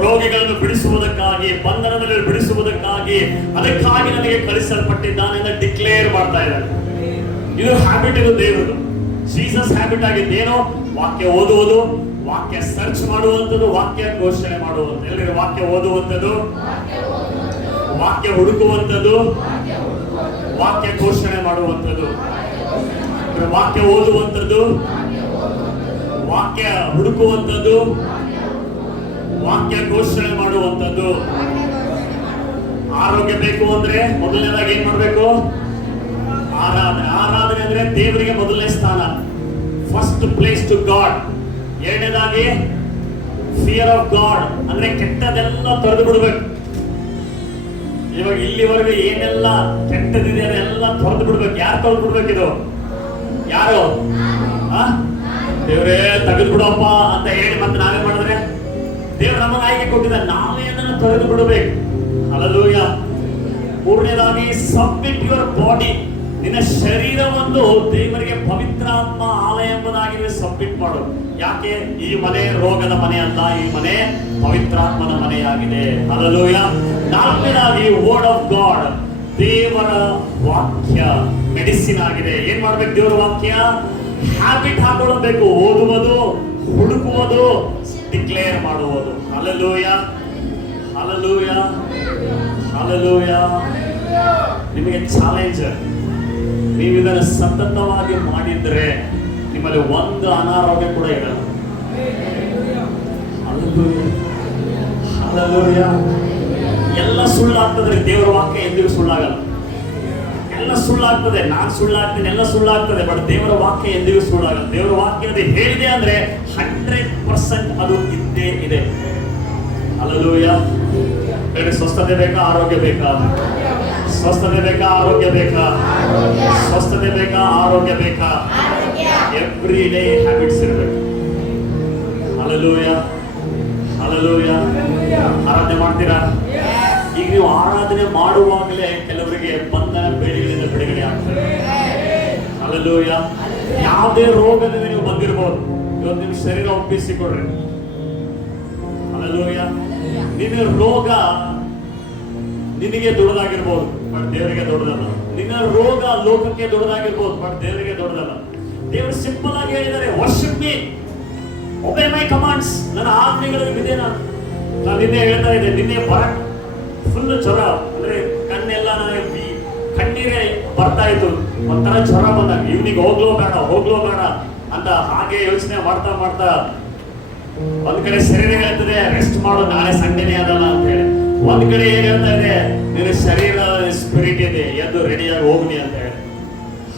ರೋಗಿಗಳನ್ನು ಬಿಡಿಸುವುದಕ್ಕಾಗಿ, ಬಂಧನದಲ್ಲಿ ಬಿಡಿಸುವುದಕ್ಕಾಗಿ, ಅದಕ್ಕಾಗಿ ನನಗೆ ಕಳಿಸಲ್ಪಟ್ಟಿದ್ದಾನೆ ಅಂತ ಡಿಕ್ಲೇರ್ ಮಾಡ್ತಾ ಇದ್ದಾನೆ. ಇದು ಹ್ಯಾಬಿಟ್, ಇದು ದೇವರು. ಜೀಸಸ್ ಹ್ಯಾಬಿಟ್ ಆಗಿದ್ದೇನೋ? ವಾಕ್ಯ ಓದುವುದು, ವಾಕ್ಯ ಸರ್ಚ್ ಮಾಡುವಂಥದ್ದು, ವಾಕ್ಯ ಘೋಷಣೆ ಮಾಡುವಂಥದ್ದು. ಎಲ್ಲರಿಗೂ ವಾಕ್ಯ ಓದುವಂಥದ್ದು, ವಾಕ್ಯ ಹುಡುಕುವಂಥದ್ದು, ವಾಕ್ಯ ಘೋಷಣೆ ಮಾಡುವಂಥದ್ದು. ವಾಕ್ಯ ಓದುವಂಥದ್ದು, ವಾಕ್ಯ ಹುಡುಕುವಂಥದ್ದು, ವಾಕ್ಯ ಘೋಷಣೆ ಮಾಡುವಂಥದ್ದು. ಆರೋಗ್ಯ ಬೇಕು ಅಂದ್ರೆ ಮೊದಲನೇದಾಗಿ ಏನ್ ಮಾಡ್ಬೇಕು? ಆರಾಧನೆ ಅಂದ್ರೆ ದೇವರಿಗೆ ಮೊದಲನೇ ಸ್ಥಾನ, ಫಸ್ಟ್ ಪ್ಲೇಸ್ ಟು ಗಾಡ್. ಎರಡನೇದಾಗಿ ಫಿಯರ್ ಆಫ್ ಗಾಡ್, ಅಂದ್ರೆ ಕೆಟ್ಟದೆಲ್ಲ ತೊರೆದು ಬಿಡ್ಬೇಕು. ಇವಾಗ ಇಲ್ಲಿವರೆಗೂ ಏನೆಲ್ಲ ಕೆಟ್ಟದಿದೆ ಅದೆಲ್ಲ ತೊರೆದು ಬಿಡ್ಬೇಕು. ಯಾರು ತೊರೆದು ಬಿಡ್ಬೇಕು? ಇದು ಯಾರು? ದೇವರೇ ತೆಗೆದು ಬಿಡಪ್ಪ ಅಂತ ಹೇಳಿ ಮತ್ತೆ ನಾವೇ ಮಾಡಿದ್ರೆ ದೇವ್ರು ನಮಗೆ ಆಯ್ಕೆ ಕೊಟ್ಟಿದ್ದ, ನಾವೇ ಅದನ್ನು ತೊರೆದು ಬಿಡಬೇಕು. ಹಲ್ಲೆಲೂಯಾ. ಮೂರನೇದಾಗಿ ಸಬ್ಮಿಟ್ ಯುವರ್ ಬಾಡಿ. ನಿನ್ನ ಶರೀರವನ್ನು ದೇವರಿಗೆ ಪವಿತ್ರಾತ್ಮ ಆಲಯ ಎಂಬುದಾಗಿ ಸಬ್ಮಿಟ್ ಮಾಡು. ಯಾಕೆ? ಈ ಮನೆ ರೋಗದ ಮನೆ ಅಲ್ಲ, ಈ ಮನೆ ಪವಿತ್ರಾತ್ಮನ ಮನೆಯಾಗಿದೆ. ಹಲ್ಲೆಲೂಯಾ. ನಾಲ್ಕನೇದಾಗಿ ವರ್ಡ್ ಆಫ್ ಗಾಡ್, ದೇವರ ವಾಕ್ಯ ಮೆಡಿಸಿನ್ ಆಗಿದೆ. ಏನ್ ಮಾಡ್ಬೇಕು? ದೇವರ ವಾಕ್ಯ ಹ್ಯಾಬಿಟ್ ಹಾಕೊಳ್ಳಬೇಕು. ಓದುವುದು, ಹುಡುಕುವುದು, ಡಿಕ್ಲೇರ್ ಮಾಡುವುದು. Hallelujah, hallelujah, hallelujah. ನಿಮಗೆ ಚಾಲೆಂಜ್, ನೀವು ಇದನ್ನು ಸತತವಾಗಿ ಮಾಡಿದ್ರೆ ನಿಮ್ಮಲ್ಲಿ ಒಂದು ಅನಾರೋಗ್ಯ ಕೂಡ ಇರಲ್ಲ. ಹಲ್ಲೆಲೂಯಾ. ಎಲ್ಲ ಸುಳ್ಳಾಗ್ತದೆ, ದೇವರ ವಾಕ್ಯ ಎಂದಿಗೂ ಸುಳ್ಳಾಗಲ್ಲ. ಎಲ್ಲ ಸುಳ್ಳಾಗ್ತದೆ, ನಾನು ಸುಳ್ಳಾಗ್ತೀನಿ, ಎಲ್ಲ ಸುಳ್ಳಾಗ್ತದೆ, ಬಟ್ ದೇವರ ವಾಕ್ಯ ಎಂದಿಗೂ ಸುಳ್ಳಾಗಲ್ಲ. ದೇವರ ವಾಕ್ಯ ಅದು ಹೇಳಿದೆ ಅಂದ್ರೆ 100% ಅದು ಇದ್ದೇ ಇದೆ. ಹಲ್ಲೆಲೂಯಾ. ಹೇಳಿ, ಸ್ವಸ್ಥತೆ ಬೇಕಾ, ಆರೋಗ್ಯ ಬೇಕಾ? ಸ್ವಸ್ಥತೆ ಬೇಕಾ, ಆರೋಗ್ಯ ಬೇಕಾ? ಸ್ವಸ್ಥತೆ ಬೇಕಾ, ಆರೋಗ್ಯ ಬೇಕಾ? ಎವ್ರಿ ಡೇ ಹ್ಯಾಬಿಟ್ಸ್ ಇರಬೇಕು. Hallelujah, hallelujah. ಆರಾಧನೆ ಮಾಡ್ತೀರಾ? ಈಗ ನೀವು ಆರಾಧನೆ ಮಾಡುವಾಗಲೇ ಕೆಲವರಿಗೆ ಬಂಧನ ಬೇಡಿಗಳಿಂದ ಬಿಡುಗಡೆ ಆಗ್ತದೆ. ಹಲ್ಲೆಲೂಯಾ. ಯಾವುದೇ ರೋಗದಿಂದ ನೀವು ಬಂದಿರಬಹುದು, ಇವತ್ತು ನಿಮ್ಮ ಶರೀರ ಒಪ್ಪಿಸಿಕೊಡ್ರಿ. ಹಲ್ಲೆಲೂಯಾ. ನಿನ್ನ ರೋಗ ನಿನಗೆ ದೊಡ್ಡದಾಗಿರ್ಬೋದು, ಬಟ್ ದೇವರಿಗೆ ದೊಡ್ಡದಲ್ಲ. ನಿನ್ನ ರೋಗ ಲೋಕಕ್ಕೆ ದೊಡ್ಡದಾಗಿರ್ಬೋದು, ಬಟ್ ದೇವರಿಗೆ ದೊಡ್ಡದಲ್ಲ. ದೇವರು ಸಿಂಪಲ್ ಆಗಿ ಹೇಳಿದ್ದಾರೆ, ವರ್ಷಿಪ್ ಮೀ, ಒಬೇ ಮೈ ಕಮಾಂಡ್ಸ್. ನನ್ನ ಆಜ್ಞೆಗಳಿಗೆ ಬಿದೆ. ನಾನು ನಿನ್ನೆ ಹೇಳ್ತಾ ಇದ್ದೆ, ನಿನ್ನೆ ಫುಲ್ ಜ್ವರ, ಅಂದ್ರೆ ಕಣ್ಣೆಲ್ಲ ಕಣ್ಣೀರೇ ಬರ್ತಾ ಇತ್ತು. ಒಂಥರ ಜ್ವರ ಬಂದಾಗ ಇವ್ನಿಗೆ ಹೋಗ್ಲೋ ಬೇಡ ಅಂತ ಹಾಗೆ ಯೋಚನೆ ಮಾಡ್ತಾ ಮಾಡ್ತಾ ಒಂದ್ ಕಡೆ ಶರೀರ ಹೇಳ್ತದೆ ರೆಸ್ಟ್ ಮಾಡು, ನಾಳೆ ಸಂಡೇನೇ ಅದಲ್ಲ ಅಂತ ಹೇಳಿ. ಒಂದ್ ಕಡೆ ಏನ್ ಹೇಳ್ತಾ ಇದೆ, ನಿನ್ನ ಶರೀರ ಸ್ಪಿರಿಟ್ ಇದೆ, ಎದ್ದು ರೆಡಿಯಾಗಿ ಹೋಗ್ಲಿ ಅಂತ ಹೇಳಿ.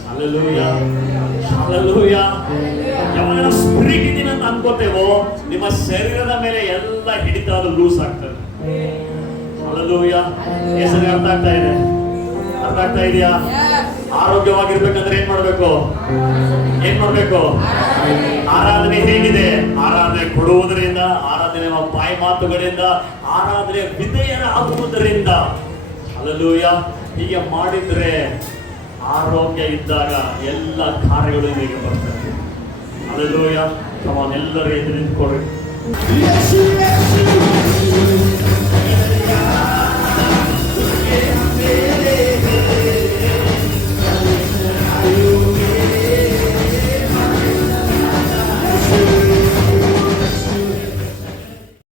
Hallelujah, hallelujah. ಯಾವಾಗ ಸ್ಪಿರಿಟ್ ಇದೀನಿ ಅಂತ ಅನ್ಕೋತೇವೋ ನಿಮ್ಮ ಶರೀರದ ಮೇಲೆ ಎಲ್ಲ ಹಿಡಿತ ಅದು ಲೂಸ್ ಆಗ್ತದೆ. ಹಲ್ಲೆಲೂಯಾ. ಹೆಸರು ಅರ್ಥ ಆಗ್ತಾ ಇದೆ? ಅರ್ಥ ಆಗ್ತಾ ಇದೆಯಾ? ಆರೋಗ್ಯವಾಗಿರ್ಬೇಕಂದ್ರೆ ಏನ್ ಮಾಡ್ಬೇಕು? ಆರಾಧನೆ ಹೇಗಿದೆ? ಆರಾಧನೆ ಕೊಡುವುದರಿಂದ, ಆರಾಧನೆ ಬಾಯಿ ಮಾತುಗಳಿಂದ, ಆರಾಧನೆ ವಿಧೇಯರಾಗುವುದರಿಂದ. ಹಲ್ಲೆಲೂಯಾ. ಹೀಗೆ ಮಾಡಿದ್ರೆ ಆರೋಗ್ಯ ಇದ್ದಾಗ ಎಲ್ಲ ಕಾರ್ಯಗಳು ಹೀಗೆ ಬರ್ತವೆ. ಹಲ್ಲೆಲೂಯಾ. ಕಮಾನ್, ಎಲ್ಲರೂ ಎದ್ದು ನಿಂತ್ಕೊಳ್ಳಿ.